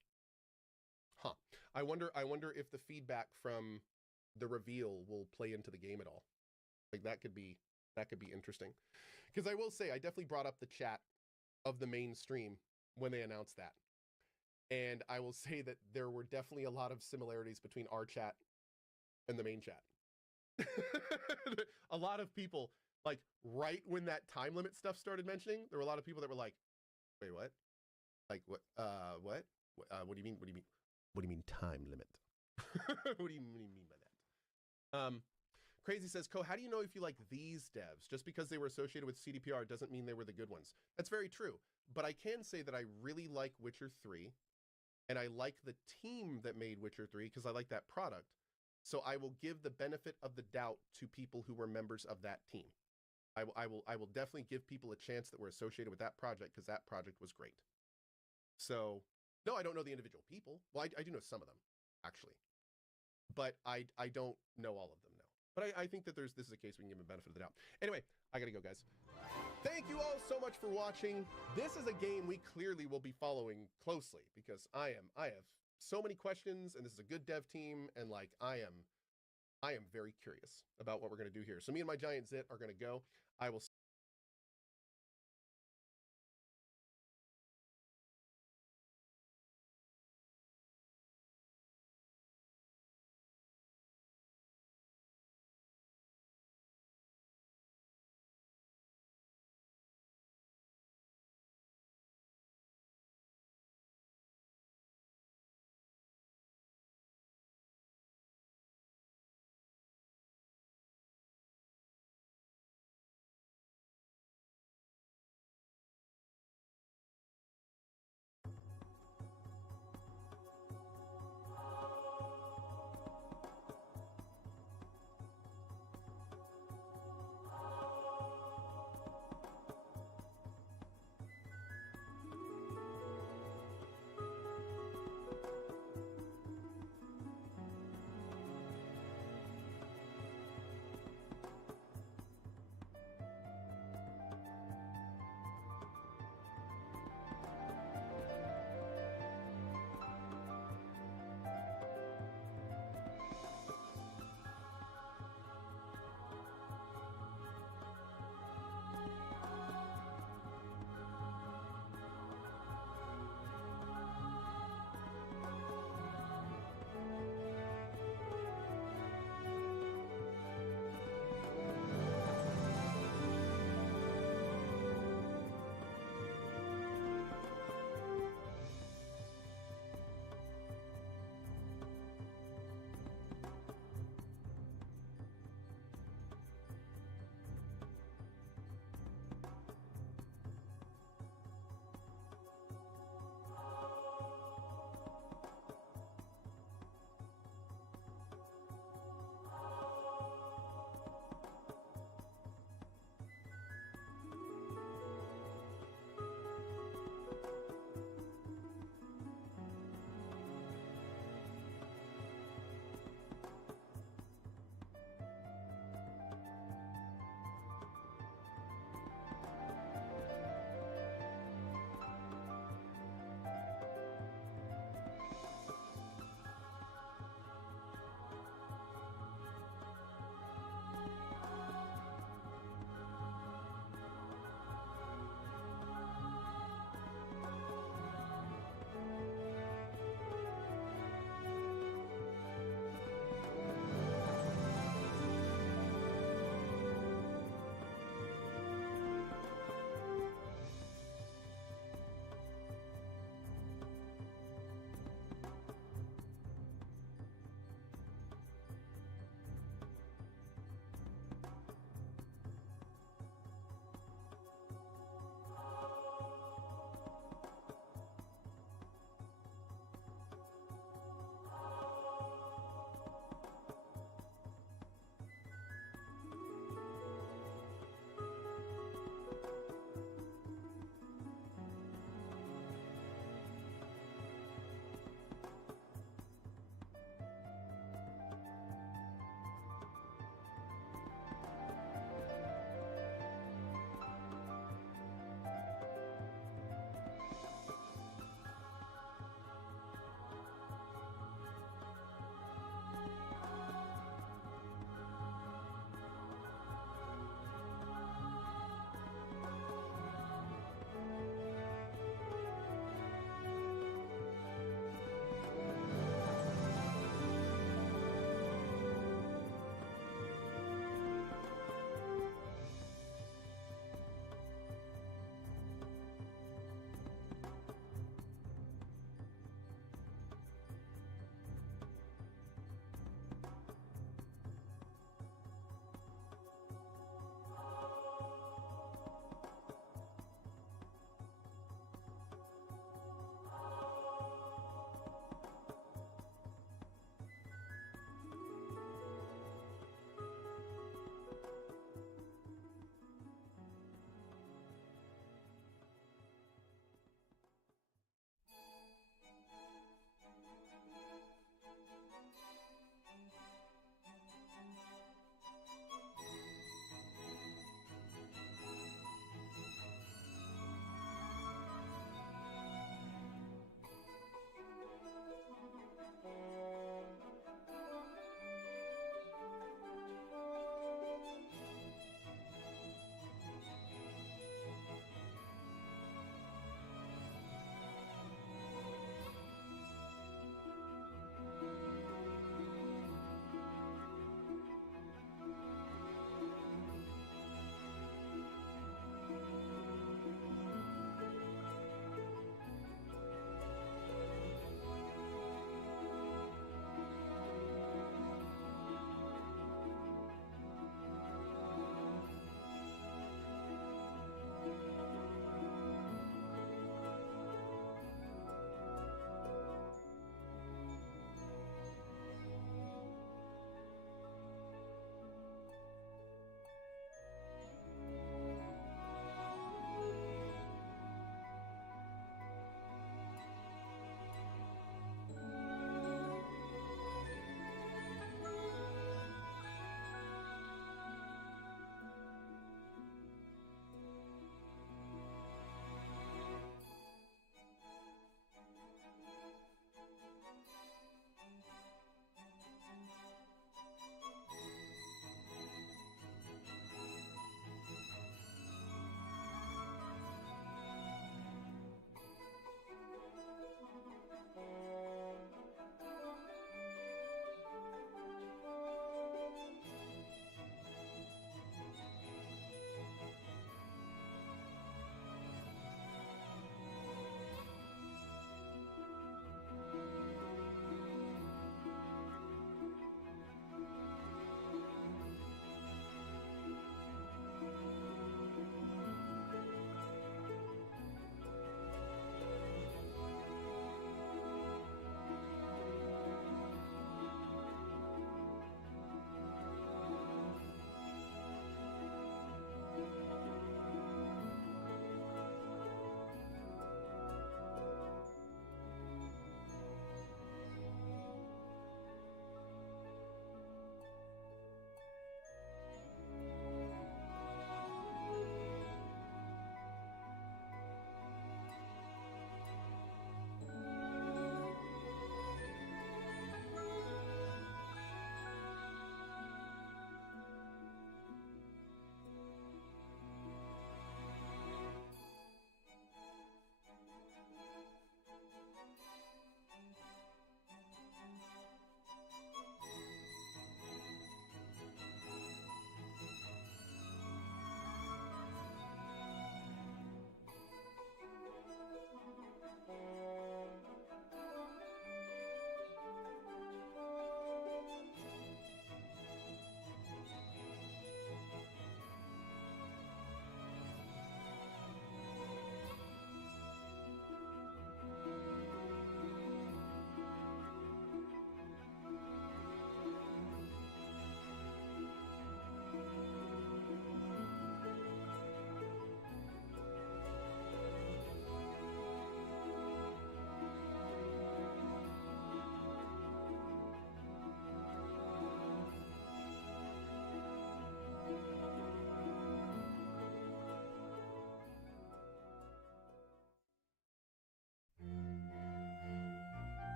Huh. I wonder if the feedback from the reveal will play into the game at all. Like that could be interesting. Because I will say, I definitely brought up the chat of the main stream when they announced that. And I will say that there were definitely a lot of similarities between our chat and the main chat. A lot of people, like right when that time limit stuff started mentioning, there were a lot of people that were like, wait, what? Like, what? What? What do you mean? What do you mean? What do you mean time limit? What do you mean by that? Crazy says, Ko, how do you know if you like these devs? Just because they were associated with CDPR doesn't mean they were the good ones. That's very true. But I can say that I really like Witcher 3. And I like the team that made Witcher 3 because I like that product. So I will give the benefit of the doubt to people who were members of that team. I will definitely give people a chance that were associated with that project because that project was great. So, no, I don't know the individual people. Well, I do know some of them, actually. But I don't know all of them, no. But I think that this is a case we can give them the benefit of the doubt. Anyway, I gotta go, guys. Thank you all so much for watching. This is a game we clearly will be following closely because I have so many questions and this is a good dev team and like I am very curious about what we're going to do here. So me and my giant zit are going to go. I will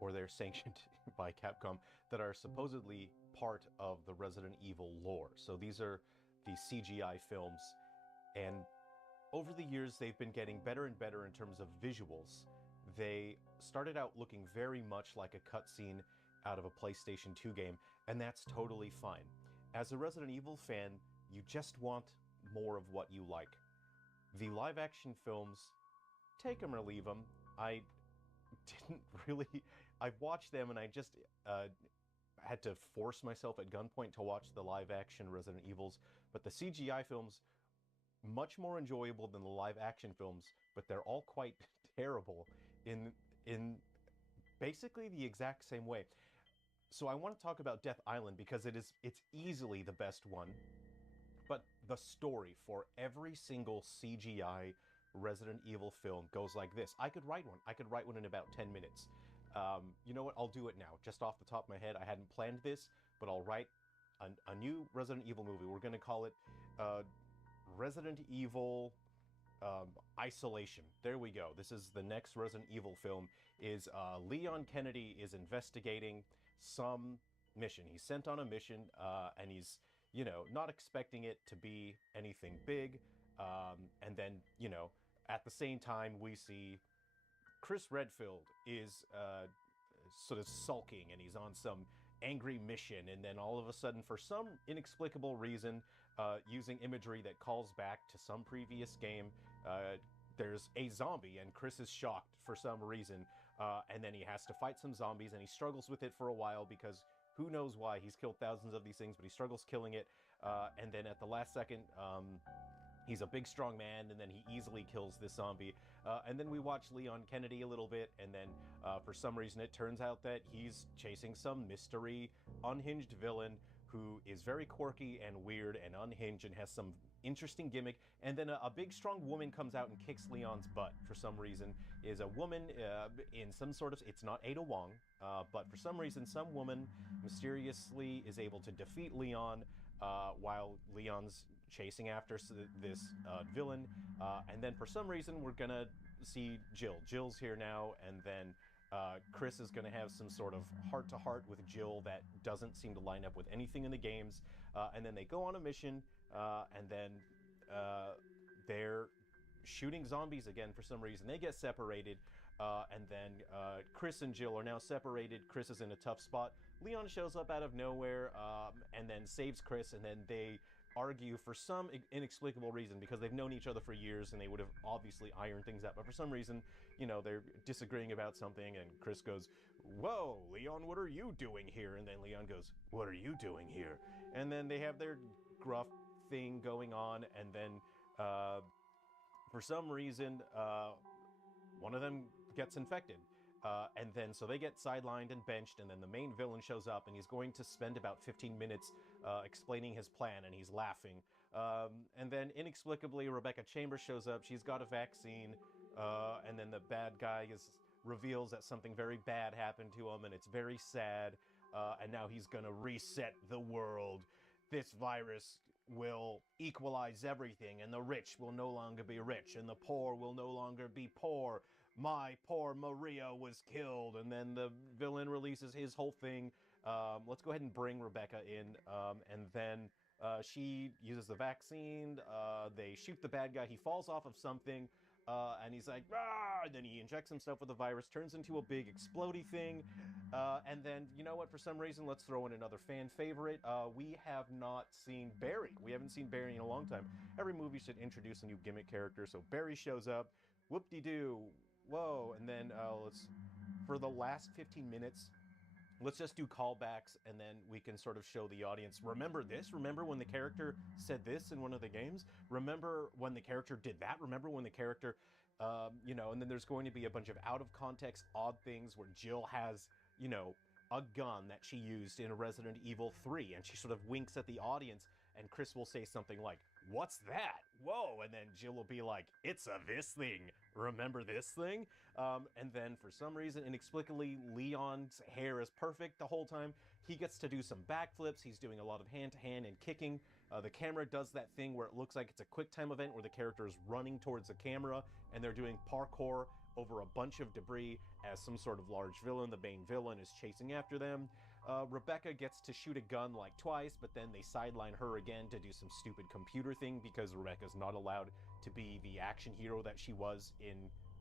or they're sanctioned by Capcom, that are supposedly part of the Resident Evil lore. So these are the CGI films, and over the years they've been getting better and better in terms of visuals. They started out looking very much like a cutscene out of a PlayStation 2 game, and that's totally fine. As a Resident Evil fan, you just want more of what you like. The live action films, take them or leave them. I didn't really... I've watched them and I just had to force myself at gunpoint to watch the live action Resident Evils, but the CGI films, much more enjoyable than the live action films, but they're all quite terrible in basically the exact same way. So I want to talk about Death Island because it's easily the best one, but the story for every single CGI Resident Evil film goes like this. I could write one. I could write one in about 10 minutes. You know what? I'll do it now. Just off the top of my head, I hadn't planned this, but I'll write a new Resident Evil movie. We're going to call it Resident Evil Isolation. There we go. This is the next Resident Evil film. Is Leon Kennedy is investigating some mission. He's sent on a mission, and he's, you know, not expecting it to be anything big. And then, you know, at the same time, we see Chris Redfield is sort of sulking, and he's on some angry mission, and then all of a sudden, for some inexplicable reason, using imagery that calls back to some previous game, there's a zombie, and Chris is shocked for some reason, and then he has to fight some zombies, and he struggles with it for a while because who knows why. He's killed thousands of these things, but he struggles killing it, and then at the last second, he's a big, strong man, and then he easily kills this zombie. And then we watch Leon Kennedy a little bit, and then for some reason it turns out that he's chasing some mystery, unhinged villain who is very quirky and weird and unhinged and has some interesting gimmick. And then a big, strong woman comes out and kicks Leon's butt for some reason. Is a woman in some sort of... It's not Ada Wong, but for some reason, some woman mysteriously is able to defeat Leon while Leon's chasing after this villain, and then for some reason we're gonna see Jill. Jill's here now, and then Chris is gonna have some sort of heart-to-heart with Jill that doesn't seem to line up with anything in the games, and then they go on a mission, and then they're shooting zombies again for some reason. They get separated, and then Chris and Jill are now separated. Chris is in a tough spot. Leon shows up out of nowhere, and then saves Chris, and then they argue for some inexplicable reason, because they've known each other for years and they would have obviously ironed things out, but for some reason, you know, they're disagreeing about something, and Chris goes, "Whoa, Leon, what are you doing here?" And then Leon goes, "What are you doing here?" And then they have their gruff thing going on, and then for some reason one of them gets infected. And then, so they get sidelined and benched, and then the main villain shows up, and he's going to spend about 15 minutes explaining his plan, and he's laughing. And then, inexplicably, Rebecca Chambers shows up. She's got a vaccine, and then the bad guy reveals that something very bad happened to him, and it's very sad, and now he's gonna reset the world. This virus will equalize everything, and the rich will no longer be rich, and the poor will no longer be poor. My poor Maria was killed. And then the villain releases his whole thing. Let's go ahead and bring Rebecca in. And then she uses the vaccine. They shoot the bad guy. He falls off of something. And he's like, "Rah!" And then he injects himself with the virus, turns into a big explodey thing. And then, you know what, for some reason, let's throw in another fan favorite. We have not seen Barry. We haven't seen Barry in a long time. Every movie should introduce a new gimmick character. So Barry shows up. Whoop-de-doo. Whoa, and then for the last 15 minutes, let's just do callbacks, and then we can sort of show the audience, remember this? Remember when the character said this in one of the games? Remember when the character did that? Remember when the character, you know, and then there's going to be a bunch of out-of-context odd things where Jill has, you know, a gun that she used in Resident Evil 3, and she sort of winks at the audience, and Chris will say something like, "What's that? Whoa," and then Jill will be like, "It's a this thing. Remember this thing?" And then for some reason, inexplicably, Leon's hair is perfect the whole time. He gets to do some backflips. He's doing a lot of hand-to-hand and kicking. The camera does that thing where it looks like it's a QuickTime event where the character is running towards the camera and they're doing parkour over a bunch of debris as some sort of large villain. The main villain is chasing after them. Rebecca gets to shoot a gun like twice, but then they sideline her again to do some stupid computer thing because Rebecca's not allowed to be the action hero that she was in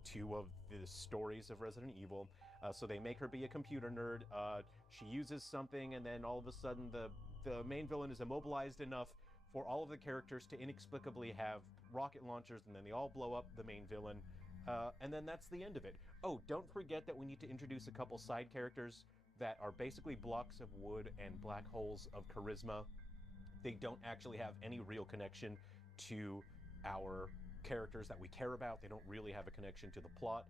2 of the stories of Resident Evil. So they make her be a computer nerd. She uses something, and then all of a sudden the main villain is immobilized enough for all of the characters to inexplicably have rocket launchers, and then they all blow up the main villain. And then that's the end of it. Oh, don't forget that we need to introduce a couple side characters that are basically blocks of wood and black holes of charisma. They don't actually have any real connection to our characters that we care about. They don't really have a connection to the plot,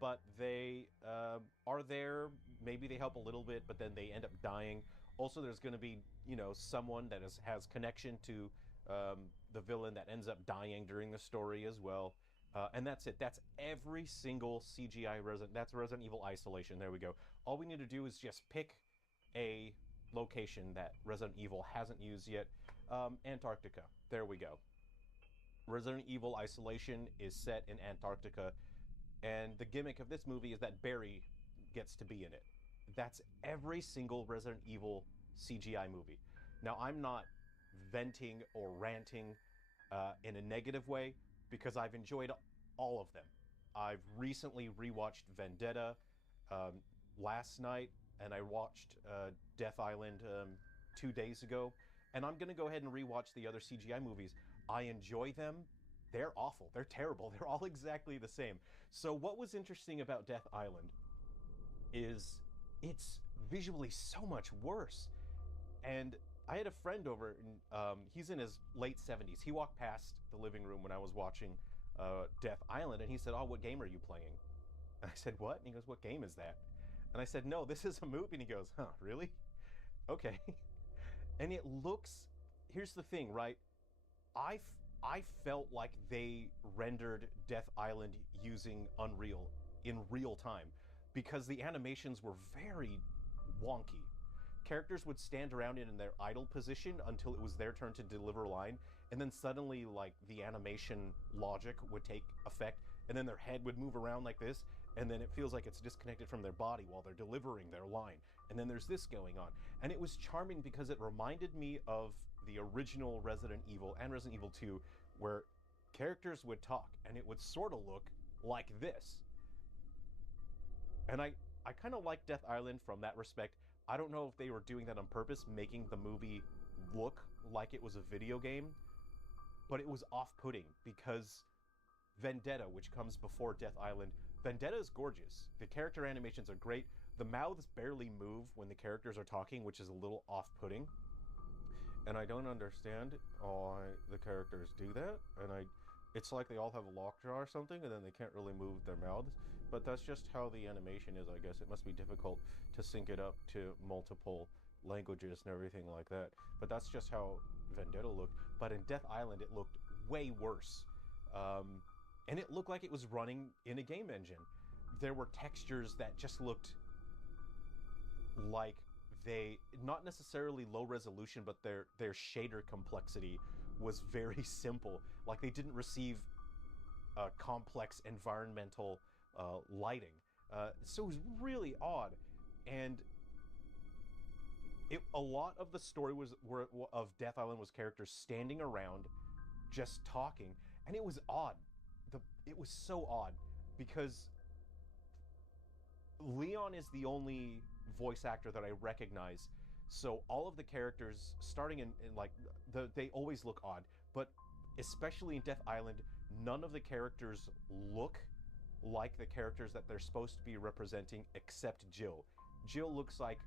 but they are there. Maybe they help a little bit, but then they end up dying. Also, there's going to be, you know, someone that has connection to the villain that ends up dying during the story as well. And that's it. That's every single CGI that's Resident Evil Isolation. There we go. All we need to do is just pick a location that Resident Evil hasn't used yet. Antarctica. There we go. Resident Evil Isolation is set in Antarctica, and the gimmick of this movie is that Barry gets to be in it. That's every single Resident Evil CGI movie. Now, I'm not venting or ranting in a negative way, because I've enjoyed all of them. I've recently rewatched Vendetta last night, and I watched Death Island 2 days ago, and I'm going to go ahead and rewatch the other CGI movies. I enjoy them. They're awful. They're terrible. They're all exactly the same. So what was interesting about Death Island is it's visually so much worse. And I had a friend over, and he's in his late 70s. He walked past the living room when I was watching Death Island, and he said, "Oh, what game are you playing?" And I said, "What?" And he goes, "What game is that?" And I said, "No, this is a movie." And he goes, "Huh, really? Okay." And it looks, here's the thing, right? I felt like they rendered Death Island using Unreal in real time, because the animations were very wonky. Characters would stand around in their idle position until it was their turn to deliver a line, and then suddenly, like, the animation logic would take effect, and then their head would move around like this, and then it feels like it's disconnected from their body while they're delivering their line. And then there's this going on. And it was charming because it reminded me of the original Resident Evil and Resident Evil 2, where characters would talk, and it would sort of look like this. And I kind of like Death Island from that respect. I don't know if they were doing that on purpose, making the movie look like it was a video game, but it was off-putting because Vendetta, which comes before Death Island, Vendetta is gorgeous. The character animations are great. The mouths barely move when the characters are talking, which is a little off-putting. And I don't understand why the characters do that. And it's like they all have a lockjaw or something, and then they can't really move their mouths. But that's just how the animation is, I guess. It must be difficult to sync it up to multiple languages and everything like that. But that's just how Vendetta looked. But in Death Island, it looked way worse. And it looked like it was running in a game engine. There were textures that just looked like they, not necessarily low resolution, but their shader complexity was very simple. Like they didn't receive complex environmental lighting. So it was really odd. And a lot of the story of Death Island was characters standing around just talking, and it was odd. It was so odd because Leon is the only voice actor that I recognize. So all of the characters, starting in like, they always look odd, but especially in Death Island, none of the characters look like the characters that they're supposed to be representing except Jill. Jill looks like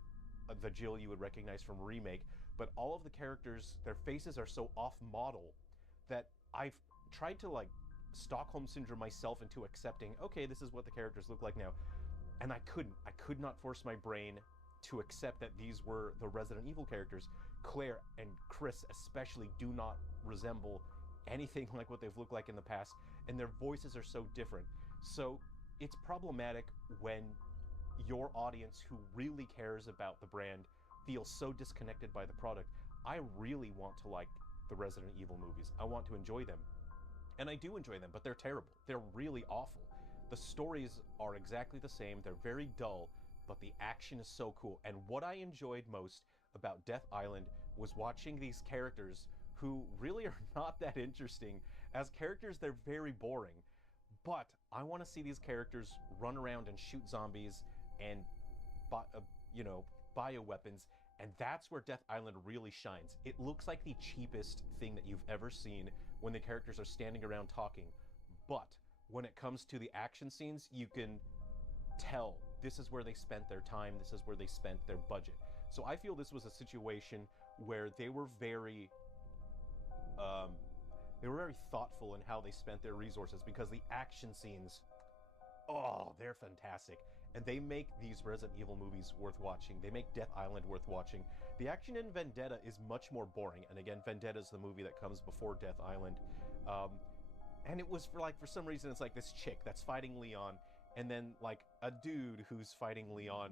the Jill you would recognize from Remake, but all of the characters, their faces are so off-model that I've tried to like Stockholm Syndrome myself into accepting, okay, this is what the characters look like now. And I couldn't. I could not force my brain to accept that these were the Resident Evil characters. Claire and Chris especially do not resemble anything like what they've looked like in the past, and their voices are so different. So it's problematic when your audience who really cares about the brand feels so disconnected by the product. I really want to like the Resident Evil movies. I want to enjoy them. And I do enjoy them, but they're terrible. They're really awful. The stories are exactly the same. They're very dull, but the action is so cool. And what I enjoyed most about Death Island was watching these characters who really are not that interesting. As characters, they're very boring. But I want to see these characters run around and shoot zombies and, bioweapons. And that's where Death Island really shines. It looks like the cheapest thing that you've ever seen when the characters are standing around talking. But when it comes to the action scenes, you can tell this is where they spent their time, this is where they spent their budget. So I feel this was a situation where they were very thoughtful in how they spent their resources, because the action scenes, oh, they're fantastic. And they make these Resident Evil movies worth watching. They make Death Island worth watching. The action in Vendetta is much more boring. And again, Vendetta is the movie that comes before Death Island. And it was for some reason, it's like this chick that's fighting Leon, and then like a dude who's fighting Leon.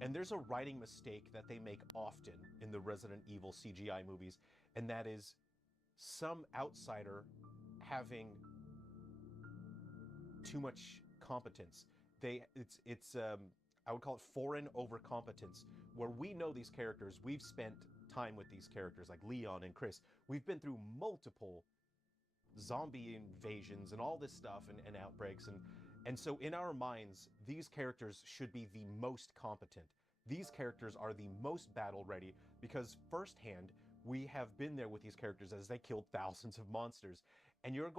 And there's a writing mistake that they make often in the Resident Evil CGI movies, and that is some outsider having too much competence. I would call it foreign overcompetence, where we know these characters, we've spent time with these characters like Leon and Chris. We've been through multiple zombie invasions and all this stuff and outbreaks, and so in our minds, these characters should be the most competent. These characters are the most battle ready, because firsthand, we have been there with these characters as they killed thousands of monsters, and you're